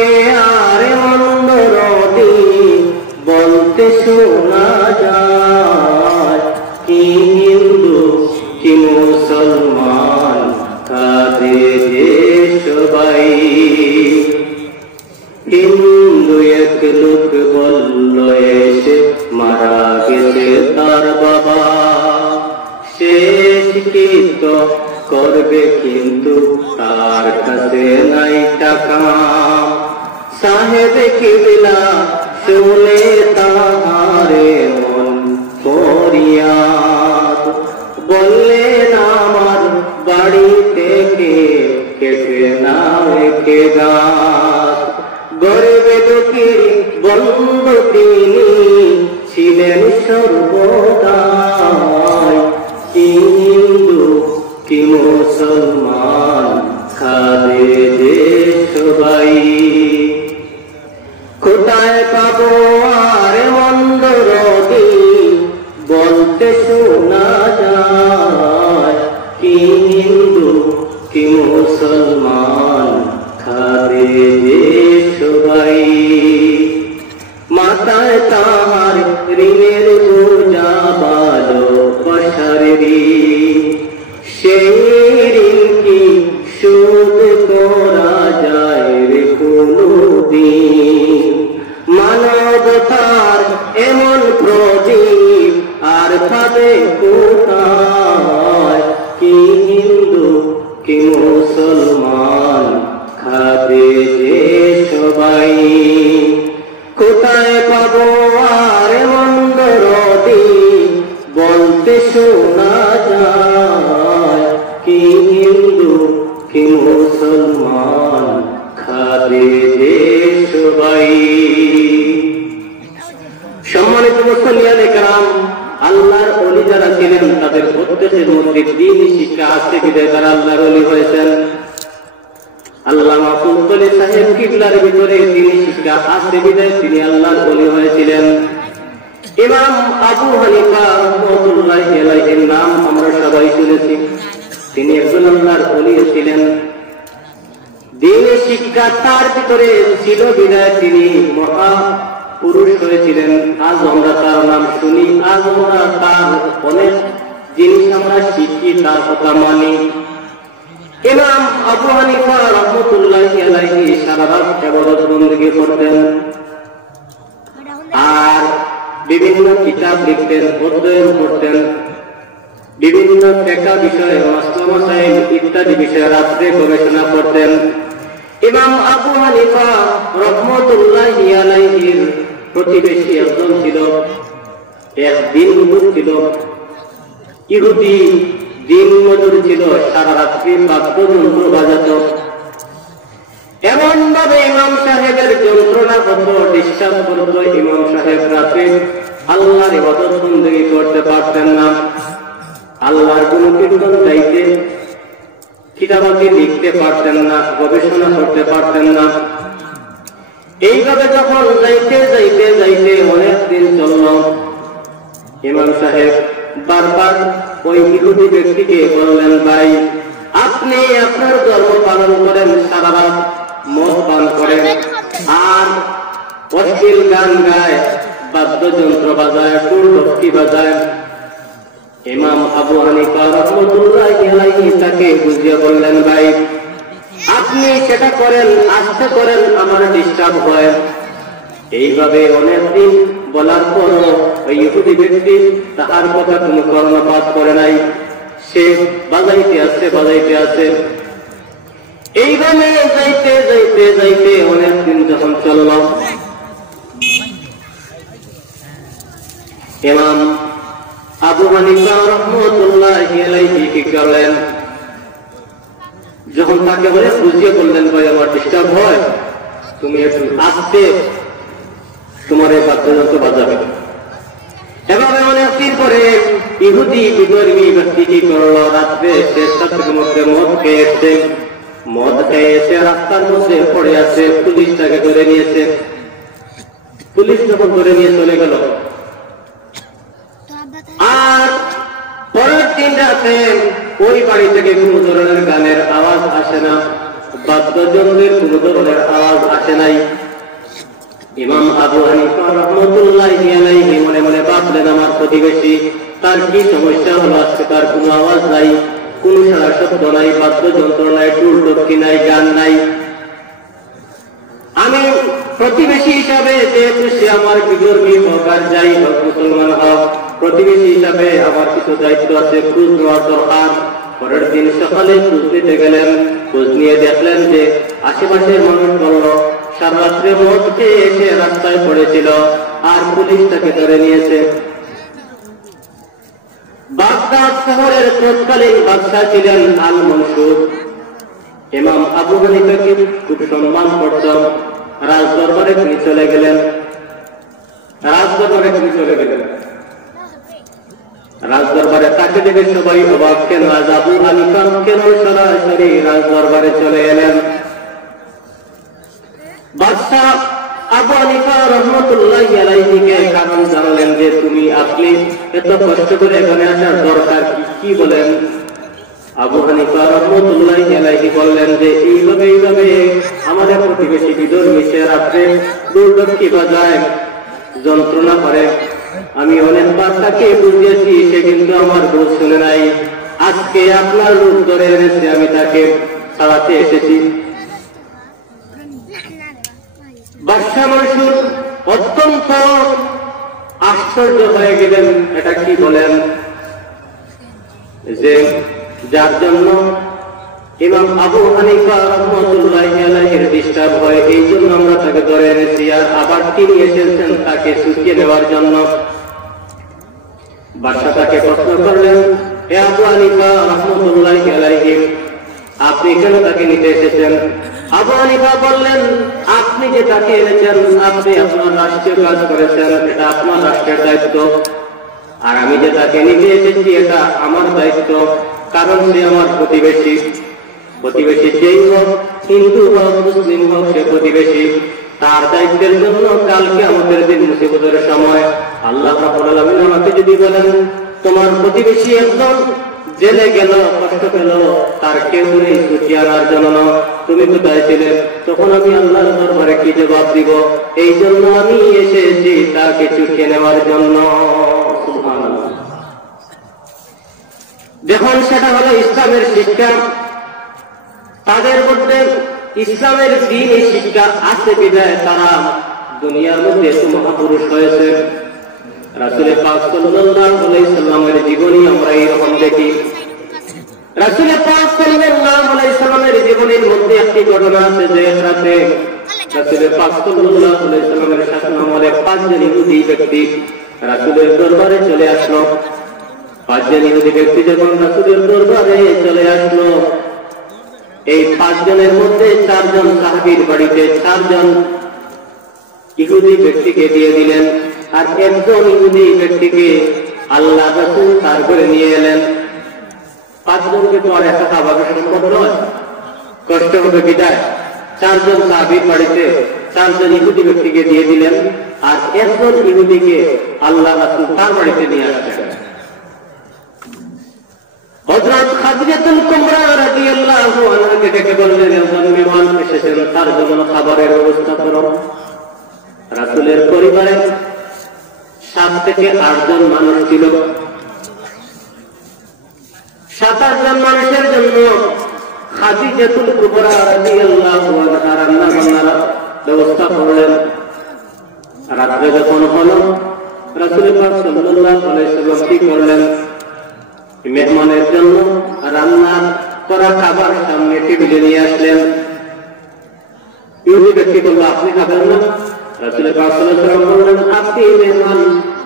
আর মন্দ রদীপ বলতে শোনা যায়, কি হিন্দু কি মুসলমান কাঁদে দেশ ভাই। হিন্দু এক লোক বলল এসে মারা গেছে তার বাবা, শেষ কৃত্য করবে কিন্তু তার কাছে নাই টাকা। সাহেব কিবলা শুনে তাহারে মন ফরিয়াদ, বললেন আমার বাড়ি থেকে কেটে নাও একে গাছ। গরিবে দুঃখীর বন্ধু তিনি ছিলেন সর্বদাই, কি হিন্দু কি মুসলমান কাঁদে দেশ ভাই। কোথায় পাবো আর মন্দ রদীপ বলতে শোনা যায়, কি হিন্দু কি মুসলমান কাঁদে দেশ ভাই। মাথায় তাহার ঋণের বোঝা ভালোবাসার ঋণ, সেই ঋণ কি শোধ করা যায় রে কোনদিন? মানবতার এমন প্রদীপ আর পাবে কোথায়, কি হিন্দু কি মুসলমান কাঁদে দেশ ভাই। কোথায় পাবো আর মন্দ রদীপ বলতে শোনা যায়, কি হিন্দু কি মুসলমান কাঁদে দেশ ভাই। সম্মানিত মুসলিয়ানে কেরাম, আল্লাহর ওলি যারা ছিলেন তাদের প্রত্যেকের মধ্যে দ্বীনি শিক্ষা আসতে বিদায় তারা আল্লাহর ওলি হয়েছেন। আল্লামা ফুলতলি সাহেব কিবলার ভিতরে দ্বীনি শিক্ষা আসতে বিদায় তিনি আল্লাহর ওলি হয়েছিলেন। ইমাম আবু হানিফা রাহমাতুল্লাহি আলাইহির নাম আমরা সবাই শুনেছি, তিনি একজন আল্লাহর ওলি ছিলেন। দ্বীনি শিক্ষা তার ভিতরে ছিল বিদায় তিনি মহা পুরুষ হয়েছিলেন। আজ আমরা তার নাম শুনি, আজ আমরা তার অনেক জিনিস আমরা শিখি, তার কথা মানি। ইমাম আবু হানিফা রাহমাতুল্লাহি আলাইহি সারা রাত ইবাদত বندگی করতেন আর বিভিন্ন কিতাব লিখতেন, অধ্যয়ন করতেন, বিভিন্ন ফিকহ বিষয়ে মাসলা মাসাইল ইত্যাদি বিষয়ে রাত্রে গবেষণা করতেন। ইমাম আবু হানিফা রাহমাতুল্লাহি আলাইহির প্রতিবেশী একজন ছিল, এক দিন মজুর ছিল, ইহুদি দিন মজুর ছিল, সারা রাত্রি বাদ্যযন্ত্র বাজাত। এমন ভাবে ইমাম সাহেবের যন্ত্রণা হতো, ডিস্টার্ব করতো। ইমাম সাহেব রাতে আল্লাহর ইবাদত বندگی করতে পারতেন না, আল্লাহর গুণকীর্তন গাইতে কিতাবাদি লিখতে পারতেন না, গবেষণা করতে পারতেন না। এইভাবে যখন যাইতে যাইতে যাইতে অনেক দিন চলল, ইমাম সাহেব বারবার ওই ইহুদি ব্যক্তিকে বললেন, ভাই আপনি আপনার ধর্ম পালন করেন, সারা রাত মদ পান করেন আর অশ্লীল গান গায়, বাদ্যযন্ত্র বাজায়, টুরটকি বাজায়। ইমাম আবু হানিফা রাহমাতুল্লাহি আলাইহি তাকে বুঝিয়ে বললেন, ভাই আপনি সেটা করেন, আস্তে করেন, আমার ডিস্টার্ব হয়। এইভাবে অনেকদিন বলার পর ওই ইহুদি ব্যক্তি তাহার কথা কোনো কর্ণপাত করে নাই, সে বাজাইতে আছে বাজাইতে আছে। এইভাবে যাইতে যাইতে যাইতে অনেকদিন যখন চলল, ইমাম আবু হানিফা রাহমাতুল্লাহি আলাইহি কি করলেন, যখন তাকে বলে বুঝিয়ে বললেন, ভাই আমার ডিস্টার্ব হয়, তুমি একটু আস্তে তোমার এই বাদ্যযন্ত্র বাজাবে। এভাবে অনেকদিন পরে ইহুদি বিধর্মী ব্যক্তি কি করলো, রাত্রে শেষের মধ্যে মদ খেয়ে এসে রাস্তার মধ্যে পড়ে আছে, পুলিশ তাকে ধরে নিয়েছে। পুলিশ যখন ধরে নিয়ে চলে গেল, আর পরের দিন রাতে ওই বাড়ি থেকে কোন ধরনের গানের আওয়াজ আসে না, বাদ্যযন্ত্রের কোন ধরনের আওয়াজ আসে নাই। ইমাম আবু হানিফা রাহমাতুল্লাহি আলাইহি মনে মনে ভাবলেন, আমার প্রতিবেশী, তার কি সমস্যা হলো, আজকে তার কোনো আওয়াজ নাই, কোন সারা শব্দ নাই, বাদ্যযন্ত্র নাই, টুলটুকি নাই, গান নাই। আমি প্রতিবেশী হিসাবে, যেহেতু সে আমার বিধর্মী হোক আর যাই হোক, মুসলমান হোক, প্রতিবেশী হিসাবে আমার কিছু দায়িত্ব আছে, খোঁজ নেওয়ার দরকার। পরের দিন সকালে খোঁজ নিতে গেলেন, খোঁজ নিয়ে দেখলেন যে আশেপাশের মানুষ বলল সারা রাত্রে মদ খেয়ে এসে রাস্তায় পড়েছিল, আর পুলিশ তাকে ধরে নিয়েছে। বাগদাদ শহরের তৎকালীন বাদশা ছিলেন আল মনসুর। ইমাম আবু হানিফাকে খুব সম্মান করতেন। রাজদরবারে তিনি চলে গেলেন। রাজদরবারে তাকে দেখে সবাই অবাক, কেন আজ আবু হানিফা কেন সরাসরি রাজদরবারে চলে এলেন? বাদশাহ আবু হানিফা রাহমাতুল্লাহি আলাইহিকে কারণ জানালেন যে আপনি এত কষ্ট করে এখানে আসার দরকার কি বলেন? আবু হানিফা রাহমাতুল্লাহি আলাইহি বললেন যে এইভাবে আমাদের প্রতিবেশী বিধর্মী সে রাত্রে দুর্দর্শী বাজায়, যন্ত্রণা করে। আমি অনেকবার তাকে বুঝিয়েছি, সে কিন্তু আমার দোষ শুনে নাই। আজকে আপনার রূপ ধরে এনেছে, আমি তাকে ছাড়াতে এসেছি। বাদশা মনসুর অত্যন্ত আশ্চর্য হয়ে গেলেন, এটা কি বলেন যে যার জন্য ইমাম আবু হানিফা রাহমাতুল্লাহি আলাইহির ডিস্টার্ব হয়, এই জন্য আমরা তাকে ধরে এনেছি, আর আবার তিনি এসেছেন তাকে ছুটিয়ে নেওয়ার জন্য। বাদশা তাকে প্রশ্ন করলেন, হে আবু হানিফা রাহমাতুল্লাহি আলাইহি, আপনি কেন তাকে নিতে এসেছেন? আবু হানিফা বললেন, আপনি যে তাকে এনেছেন, আপনি আপনার রাষ্ট্রীয় কাজ করেছেন, এটা আপনার রাষ্ট্রের দায়িত্ব। আর আমি যে তাকে নিতে এসেছি, এটা আমার দায়িত্ব, কারণ সে আমার প্রতিবেশী। প্রতিবেশী যেই হোক, হিন্দু হোক, মুসলিম হোক, সে প্রতিবেশী। তার দায়িত্বের জন্য কালকে আমাদের দিন মুসিবতের সময় আল্লাহ রাব্বুল আলামিন আমাকে যদি বলেন, তোমার প্রতিবেশী একজন জেলে গেল, কষ্ট পেল, তার কেউ নেই ছুটি আনার জন্য, তুমি কোথায় ছিলে? তখন আমি আল্লাহর দরবারে কি জবাব দিব? এই জন্য আমি এসেছি তাকে ছুটিয়ে নেওয়ার জন্য। সুবহানাল্লাহ। দেখুন, সেটা হলো ইসলামের শিক্ষা। তাদের মধ্যে ইসলামের দ্বীনি শিক্ষা আছে বিধায় তারা দুনিয়ার মধ্যে মহাপুরুষ হয়েছে। রাসূল পাক সাল্লাল্লাহু আলাইহি সাল্লামের জীবনী আমরা এরকম দেখি। রাসূল পাক সাল্লাল্লাহু আলাইহি সাল্লামের জীবনের মধ্যে একটি ঘটনা আছে যে রাতে রাসূল পাক সাল্লাল্লাহু আলাইহি সাল্লামের শাসনামলে 5 জন ইহুদি ব্যক্তি রাসূলের দরবারে চলে আসলো। 5 জন ইহুদি ব্যক্তি যখন রাসূলের দরবারে চলে আসলো, এই 5 জনের মধ্যে 4 জন সাহাবীর বাড়িতে 4 জন ইহুদি ব্যক্তিকে দিয়ে দিলেন, আর একজন ইহুদি ব্যক্তিকে আল্লাহ রাসূল তার ঘরে নিয়ে এলেন। 5 জনকে তো আর একা খাবার সম্ভব নয়, কষ্ট হবে বিদায়। 4 জন সাহাবীর বাড়িতে 4 জন ইহুদি ব্যক্তিকে দিয়ে দিলেন, আর একজন ইহুদিকে আল্লাহ রাসূল তার বাড়িতে নিয়ে আসলেন। হযরত খাদিজাতুল কুবরা রাদিয়াল্লাহু আনহাকে ডেকে বললেন, একজন মেহমান এসেছেন, তার জন্য খাবারের ব্যবস্থা করো। রাসূলের পরিবারে 7 থেকে 8 জন মানুষ ছিল। 7-8 জন মানুষের জন্য খাদিজাতুল কুবরা রাদিয়াল্লাহু আনহা রান্না বান্নার ব্যবস্থা করলেন। রাত্রে যখন হলো, রাসূল পাক সাল্লাল্লাহু আলাইহি সাল্লাম কি করলেন? মেহমানের জন্য রান্না করা খাবার সামনে টেবিলে নিয়ে আসলেন। ইহুদি ব্যক্তি বলল, আপনি খাবেন না? রাসূল পাক সাল্লাল্লাহু আলাইহি ওয়াসাল্লাম বললেন, আপনি মেহমান,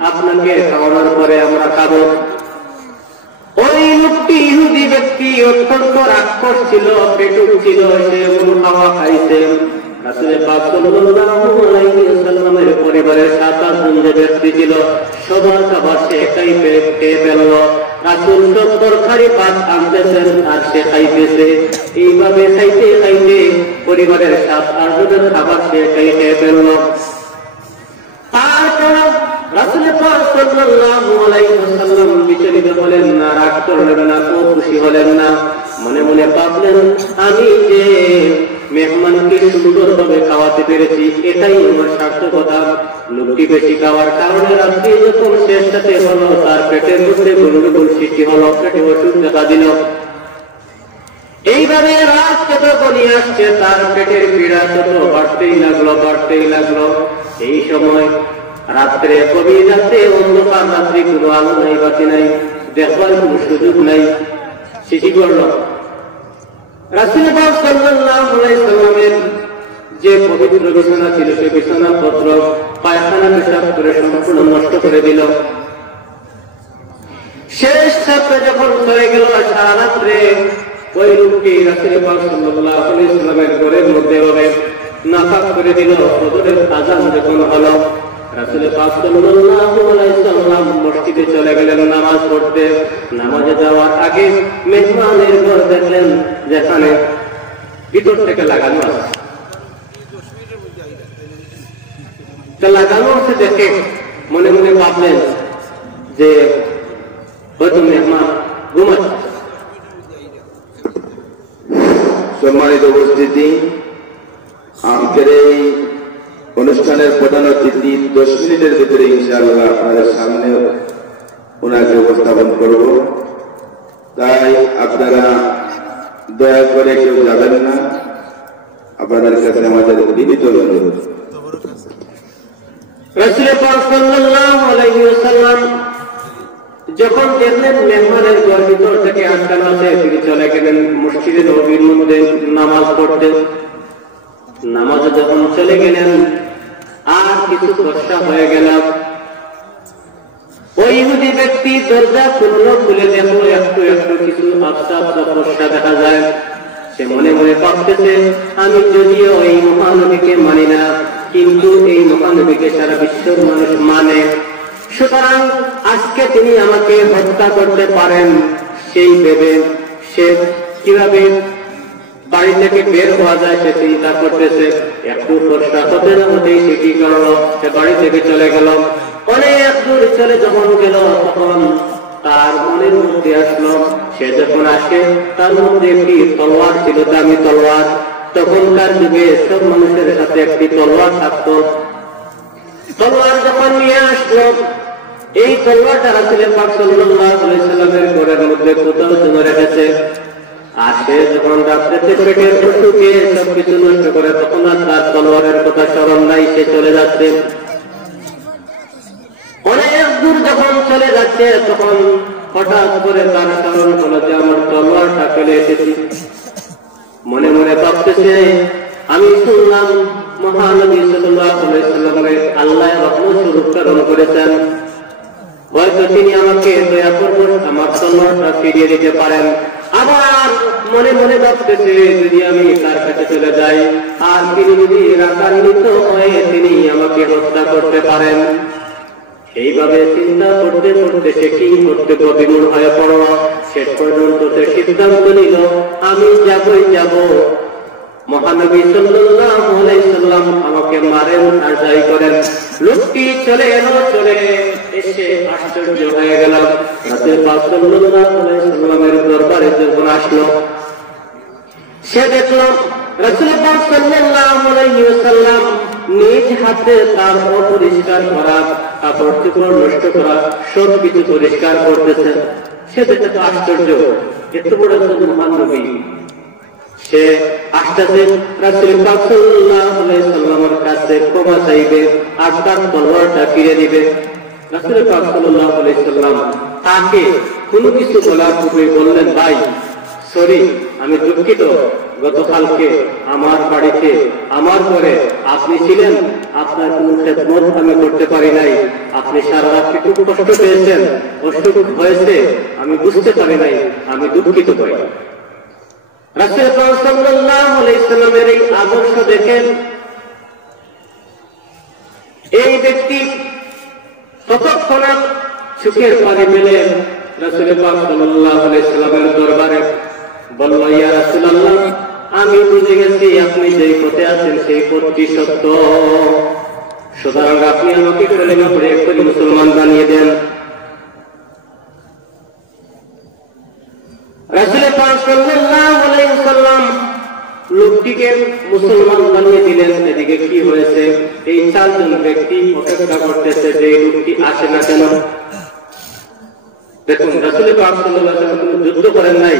আপনাকে খাওয়ানোর পরে আমরা খাবো। ওই লোকটি ইহুদি ব্যক্তি অত্যন্ত রাক্ষস ছিল, পেটুক ছিল, সে খাওয়া খাইছে। রাসূল পাক সাল্লাল্লাহু আলাইহি ওয়াসাল্লামের পরিবারের 7-8 জন যে ব্যক্তি ছিল, সবার খাবার সে একাই খেয়ে ফেলল। রাসূল তরকারি ভাত আনতেছেন আর সে খাইতেছে। এইভাবে খাইতে খাইতে পরিবারের 7-8 জনের খাবার সে একাই খেয়ে ফেলল। তারপর রাসূল পাক সাল্লাল্লাহু আলাইহি ওয়াসাল্লাম বিচলিত হলেন না, রাগ করলেন না, খুশি হলেন না। মনে মনে ভাবলেন, আমি যে মেহমানকে সুন্দরভাবে খাওয়াতে পেরেছি, এটাই আমার সার্থকতা। লোকটি বেশি খাওয়ার কারণে রাত্রি যখন শেষ সাথে হলো, তার পেটের মধ্যে গন্ডগোল সৃষ্টি হলো, পেটে অসুখ দেখা দিল। এইভাবে রাত যত গনিয়ে আসছে, তার পেটের পীড়া তত বাড়তেই লাগলো। এই সময় রাত্রে গভীর রাতে, অন্ধকার রাত্রি, কোনো আলো নাই, বাতি নাই, দেখবার কোনো সুযোগ নাই। সে কি করলো? রাসূল পাক সাল্লাল্লাহু আলাইহি ওয়াসাল্লামের যে পবিত্র বিছানা ছিল, সে বিছানা পত্র পায়খানা পেশাব করে সম্পূর্ণ নষ্ট করে দিল। শেষ রাতে যখন চলে গেল, সারা রাত্রে ওই লোকটি রাসূল পাক সাল্লাল্লাহু আলাইহি ওয়াসাল্লামের ঘরের মধ্যে নাফাক করে দিল। ফজরের আযান যখন হলো, রাসূল পাক সাল্লাল্লাহু আলাইহি ওয়াসাল্লাম মসজিদে চলে গেলেন নামাজ পড়তে। নামাজে যাওয়ার আগে মেহমানের ঘর দেখলেন, যেখানে ভিতর থেকে লাগানো আছে। লাগানো আছে দেখে মনে মনে ভাবলেন যে হয়তো মেহমান ঘুমাচ্ছে। সম্মানিত উপস্থিতি, আজকের এই অনুষ্ঠানের প্রধান অতিথি 10 মিনিটের ভিতরে ইনশাআল্লাহ আপনাদের সামনে ওনাকে উপস্থাপন করব। তাই আপনারা দয়া করে কেউ যাবেন না, আপনাদের কাছে আমাদের বিনীত অনুরোধ। রাসূল পাক সাল্লাল্লাহু আলাইহি ওয়াসাল্লাম যখন দেখলেন মেহমানের ঘর ভিতর থেকে আটকানো আছে, তিনি চলে গেলেন মসজিদে নববীর মধ্যে নামাজ পড়তে। নামাজে যখন চলে গেলেন, আর কিছু ফর্সা হয়ে গেল। ওই ইহুদি ব্যক্তি দরজা খুলে দেখলো, একটু কিছু আবসা ফর্সা দেখা যায়। সে মনে মনে ভাবতেছে, আমি যদিও এই মহানবীকে মানি না, কিন্তু এই মহানবীকে সারা বিশ্বের মানুষ মানে, সুতরাং আজকে তিনি আমাকে হত্যা করতে পারেন। সেই ভেবে সে কিভাবে বাড়ি থেকে বের হওয়া যায় সে চিন্তা করতেছে। একটু ফর্সা হতে না হতেই সে কি করলো, সে বাড়ি থেকে চলে গেল। অনেক দূর চলে যখন গেল, তখন তার মনের মধ্যে আসলো, সে যখন আসে তার মধ্যে একটি তলোয়ার ছিল, দামি তলোয়ার। তখনকার যুগে সব মানুষের সাথে একটি তলোয়ার থাকতো। তলোয়ার যখন নিয়ে আসলো, এই তলোয়ারটা রাসূল পাক সাল্লাল্লাহু আলাইহি ওয়াসাল্লামের ঘরের মধ্যে কোথাও জমে রেখেছে। আর সে যখন রাত্রিতে পেটের অসুখে সবকিছু নষ্ট করে, তখন আর তার তলোয়ারের কথা স্মরণ নাই, সে চলে যাচ্ছে। অনেক দূর যখন চলে যাচ্ছে, তখন হঠাৎ করে তার স্মরণ হলো যে আমার তলোয়ারটা ফেলে এসেছি। মনে মনে ভাবতেছে, আমি শুনলাম মহানবী সাল্লাল্লাহু আলাইহি ওয়াসাল্লামকে আল্লাহ রহমত স্বরূপ প্রেরণ করেছেন, হয়তো তিনি আমাকে দয়া করে আমার তলোয়ারটা ফিরিয়ে দিতে পারেন। আবার মনে মনে ভাবতেছে, যদি আমি তার কাছে চলে যাই আর তিনি যদি রাগান্বিত হয়ে তিনি আমাকে হত্যা করতে পারেন। এইভাবে চিন্তা করতে করতে সে কি করতে বিমূঢ় হয়ে পড়ল। শেষ পর্যন্ত সে সিদ্ধান্ত নিল, আমি যাবই যাব। মহানবী সাল্লাল্লাহু আলাইহি ওয়াসাল্লাম আমাকে মারেন আর যাই করেন। লোকটি চলে এসে আশ্চর্য হয়ে গেল। রাসূল পাক সাল্লাল্লাহু আলাইহি ওয়াসাল্লামের দরবারে যখন আসলো, সে দেখল রাসূল পাক সাল্লাল্লাহু আলাইহি ওয়াসাল্লাম নিজ হাতে তার অপরিষ্কার করা কাপড় চোপড় নষ্ট করা সবকিছু পরিষ্কার করতেছেন। সে দেখে তো আশ্চর্য, এত বড় মহান নবী। সে আসতেছে রাসূল পাক সাল্লাল্লাহু আলাইহি ওয়াসাল্লামের কাছে ক্ষমা চাইবে আর তার তলোয়ারটা ফিরে দিবে। রাসূল পাক সাল্লাল্লাহু আলাইহি ওয়াসাল্লাম তাকে কোনো কিছু বলার পূর্বে বললেন, ভাই সরি, আমি দুঃখিত, গতকালকে আমার বাড়িতে আমার ঘরে আপনি ছিলেন, আপনার কোনো খেদমত আমি করতে পারি নাই, আপনি সারা রাত্রি খুব কষ্ট পেয়েছেন, অসুখ হয়েছে, আমি বুঝতে পারি নাই, আমি দুঃখিত পাই। রাসূল পাক সাল্লাল্লাহু আলাইহি ওয়াসাল্লামের এই আদর্শ দেখেন এই ব্যক্তি তৎক্ষণাৎ চোখের পানি ফেলে রাসূল পাক সাল্লাল্লাহু আলাইহি ওয়াসাল্লামের দরবারে বলল, ইয়া রাসূলুল্লাহ, আমি বুঝে গেছি আপনি যেই পথে আছেন সেই পথটি সত্য, সুতরাং আপনি আমাকে কলেমা পড়ে একটি মুসলমান বানিয়ে দেন। রাসূল পাক সাল্লাল্লাহু আলাইহি ওয়াসাল্লাম লোকটিকে মুসলমান বানিয়ে দিলেন। এদিকে কি হয়েছে, এই চারজন ব্যক্তি অপেক্ষা করতেছে যে লোকটি আসে না কেন। দেখুন, রাসূল পাক সাল্লাল্লাহু আলাইহি ওয়াসাল্লাম কোনো যুদ্ধ করেন নাই,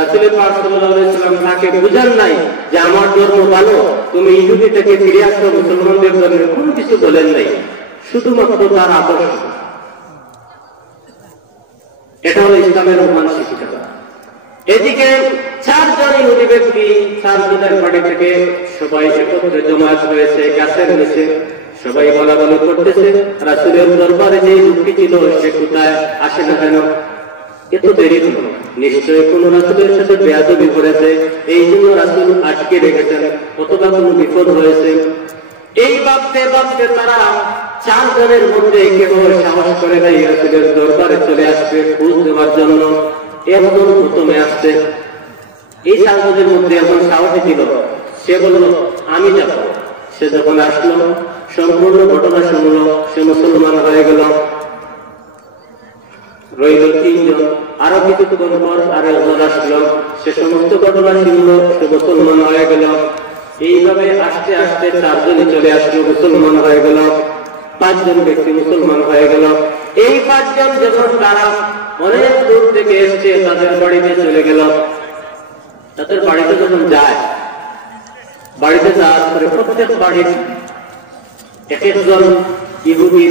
রাসূল পাক সাল্লাল্লাহু আলাইহি ওয়াসাল্লাম তাকে বুঝান নাই যে আমার ধর্ম ভালো, তুমি ইহুদি থেকে ফিরে আসো, মুসলমানদের ধর্মে কোনো কিছু বলেন নাই, শুধুমাত্র তার আদর্শ। এটা হলো ইসলামের মহান শিক্ষা। এদিকে চারজন ইহুদি ব্যক্তি চারজনের বাড়ি থেকে সবাই একত্রে জমায়েত হয়েছে গাছের নিচে, সবাই বলাবলি করতেছে রাসূলের দরবারে যে লোকটি ছিল সে কোথায়, আসে না কেন, এত দেরি হলো, নিশ্চয়ই কোন রাসূলের সাথে বেয়াদবি করেছে, এই জন্য রাসূল আটকে রেখেছেন, অথবা কোনো বিপদ হয়েছে। এই ভাবতে ভাবতে তারা চারজনের মধ্যে কেউ সাহস করে নাই রাসূলের দরবারে চলে আসবে খোঁজ নেওয়ার জন্য। একজন প্রথমে আসছে, এই চারজনের মধ্যে এখন সাহসী ছিল, সে বলল আমি যাব। সে যখন আসলো, সম্পূর্ণ ঘটনা শুনলো, সে মুসলমান হয়ে গেল। রইল তিনজন, আরো কিছুক্ষণ পর আরো একজন আসলো, সে সমস্ত ঘটনা শুনলো, সে মুসলমান হয়ে গেল। এইভাবে আস্তে আস্তে চারজনই চলে আসলো, মুসলমান হয়ে গেল। পাঁচজন ব্যক্তি মুসলমান হয়ে গেল। এই পাঁচজন যখন তারা অনেক দূর থেকে এসছে তাদের বাড়িতে চলে গেল, তাদের বাড়িতে যখন যায়, বাড়িতে যাওয়ার পরে প্রত্যেক বাড়ির এক একজন ইহুদি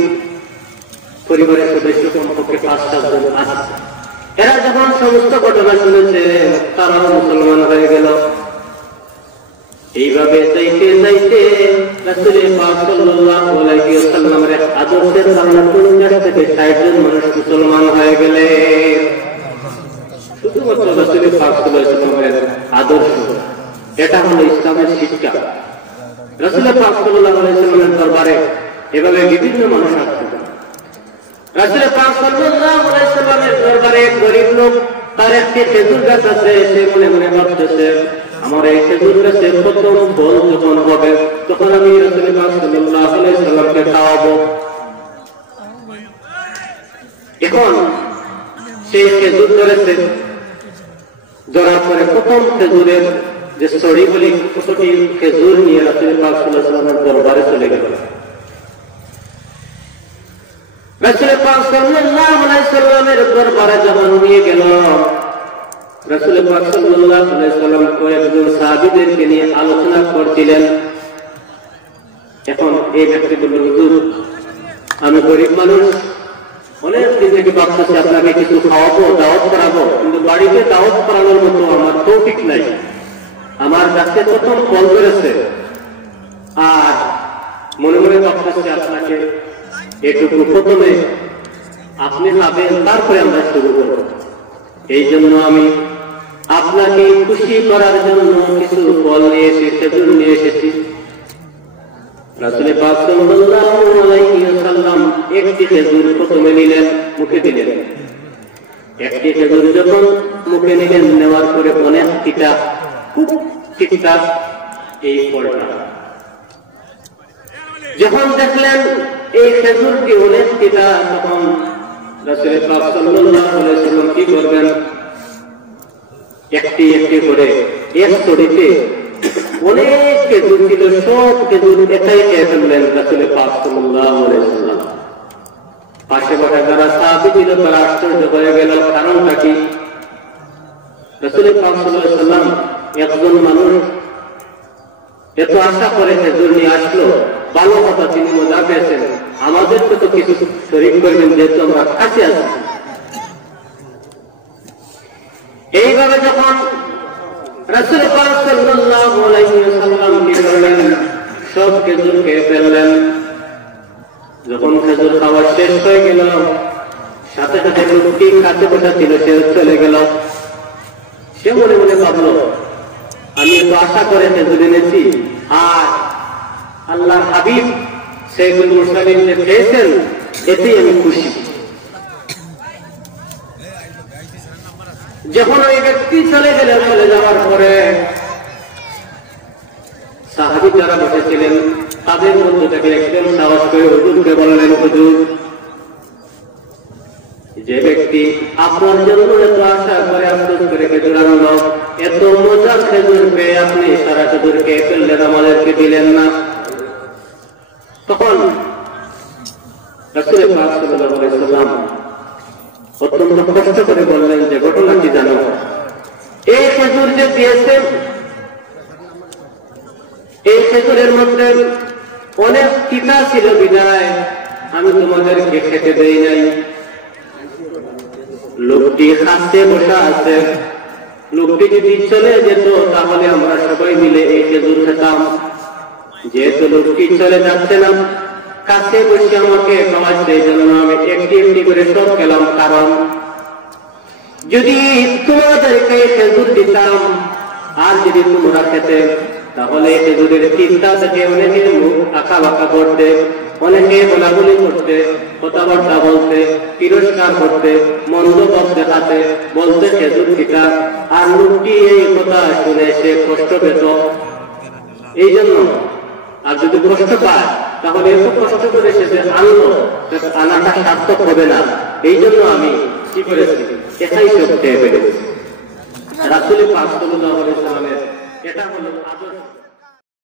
পরিবারের সদস্য কমপক্ষে 5-7 জন আসছে। এরা যখন সমস্ত ঘটনা শুনেছে তারাও মুসলমান হয়ে গেল। এইভাবে চাইতে চাইতে রাসূল পাক সাল্লাল্লাহু আলাইহি ওয়াসাল্লামের আদর্শের কারণে 50 থেকে 60 জন মানুষ মুসলমান হয়ে গেলেন। শুধুমাত্র রাসূল পাক সাল্লাল্লাহু আলাইহি ওয়াসাল্লামের আদর্শ, এটা হলো ইসলামের শিক্ষা। রাসূল পাক সাল্লাল্লাহু আলাইহি ওয়াসাল্লামের দরবারে এভাবে বিভিন্ন মানুষ আসতেন। রাসূল পাক সাল্লাল্লাহু আলাইহি ওয়াসাল্লামের দরবারে গরীব লোক, তার একটি খেজুর গাছ আছে, সে মনে মনে ভাবতেছে আমার এই খেজুর গাছে প্রথম ফল যখন হবে তখন আমি রাসূল পাক সাল্লাল্লাহু আলাইহি ওয়াসাল্লামকে খাওয়াবো। এখন সে খেজুর ধরেছে, ধরার পরে প্রথম খেজুরের যে সরি বলি কতটি খেজুর নিয়ে রাসূল পাক সাল্লাল্লাহু আলাইহি ওয়াসাল্লামের দরবারে চলে গেল। রাসূল পাক সাল্লাল্লাহু আলাইহি ওয়াসাল্লামের দরবারে যখন নিয়ে গেল, রাসূল পাক সাল্লাল্লাহু আলাইহি ওয়াসাল্লাম কয়েকজন সাহাবীদেরকে নিয়ে আলোচনা করছিলেন। এখন এই ব্যক্তি বলল, হুজুর আমি গরীব মানুষ, অনেক দিন থেকে ভাবতেছি আপনাকে কিছু খাওয়াবো, দাওয়াত করাবো, কিন্তু বাড়িতে দাওয়াত করানোর মতো আমার তৌফিক নাই, আমার কাছে প্রথম ফল ধরেছে, আর মনে মনে ভাবতেছি আপনাকে এটুকু প্রথমে আপনি খাবেন, তারপরে আমরা শুরু করব। এই জন্য আমি আপনাকে খুশি করার জন্য কিছু ফল নিয়ে এসে খেজুর নিয়ে এসেছি। রাসূল পাক সাল্লাল্লাহু আলাইহি ওয়াসাল্লাম একটি খেজুর প্রথমে নিলেন, মুখে দিলেন। একটি খেজুর যখন মুখে নিলেন, নেওয়ার পরে অনেক তিতা, খুব তিতা এই ফলটা। যখন দেখলেন এই খেজুরটি অনেক তিতা, তখন রাসূল পাক সাল্লাল্লাহু আলাইহি ওয়াসাল্লাম কি করবেন, একটি একটি করে এক ছড়িতে অনেক খেজুর ছিল, সব খেজুর এটাই খেয়ে ফেললেন রাসূল পাক সাল্লাল্লাহু আলাইহি ওয়াসাল্লাম। পাশে বসা যারা সাহাবী ছিল তারা আশ্চর্য হয়ে গেল, কারণটা কি? রাসূল পাক সাল্লাল্লাহু আলাইহি ওয়াসাল্লাম একজন মানুষ এত আশা করে খেজুর নিয়ে আসলো, ভালো কথা, তিনি মজা পেয়েছেন, আমাদের তো কিছু শরীক করবেন যেহেতু আমরা কাছে আছি। এইভাবে যখন রাসূল পাক সাল্লাল্লাহু আলাইহি ওয়াসাল্লাম কি করলেন? সব খেজুর খেয়ে ফেললেন। যখন খেজুর খাওয়া শেষ হয়ে গেল, সাথে সাথে লোকটি খাতে বসা ছিল, সে চলে গেল। সে মনে মনে ভাবলো, আমি তো আশা করে খেজুর এনেছি, আর আল্লাহর হাবিব সাইয়্যিদুল মুরসালিন যে খেয়েছেন, এতেই আমি খুশি। যখন ওই ব্যক্তি চলে গেলেন, চলে যাওয়ার পরে সাহাবী যারা বসেছিলেন তাদের মধ্যে থেকে একজন সাহস করে হুজুরকে বললেন, হুজুর, যে ব্যক্তি আপনার জন্য এত আশা করে আফসোস করে খেজুর আনলো, এত মজার খেজুর পেয়ে আপনি সারা খেজুর খেয়ে ফেললেন, আমাদেরকে দিলেন না। তখন রাসূল পাক সাল্লাল্লাহু আলাইহি ওয়াসাল্লাম অত্যন্ত কষ্ট করে বললেন, যে ঘটনা কি জানো? এই খেজুর যে দিয়েছেন, এই খেজুরের মধ্যে অনেক তিতা ছিল, বিদায় আমি তোমাদেরকে খেতে দেই নাই। লোকটি খাচ্ছে বসা আছে, লোকটি যদি চলে যেত তাহলে আমরা সবাই মিলে এই খেজুর খেতাম। যেহেতু লোকটি চলে যাচ্ছে না, কাছে বসে আমাকে খাওয়াচ্ছে, এই জন্য আমি একটি একটি করে সব খেলাম। কারণ যদি তোমাদেরকে খেজুর দিতাম আর যদি তোমরা খেতে, তাহলে খেজুরের চিন্তা থেকে অনেকে মুখ আঁকা বাঁকা করতে, অনেকে বলাবলি করতে, কথাবার্তা বলতে, তিরস্কার করতে, মন্দ পথ দেখাতে, বলতে খেজুর পিতা। আর লোকটি এই কথা শুনে সে কষ্ট পেত। এই জন্য আর যদি কষ্ট পায়, তাহলে এত কষ্ট করে সে যে আনলো, আনাটা সার্থক হবে না। এই জন্য আমি কি করেছি, এটাই সব খেয়ে ফেলেছি। রাসূল পাক সাল্লাল্লাহু আলাইহি ওয়াসাল্লামের এটা হলো আদর্শ।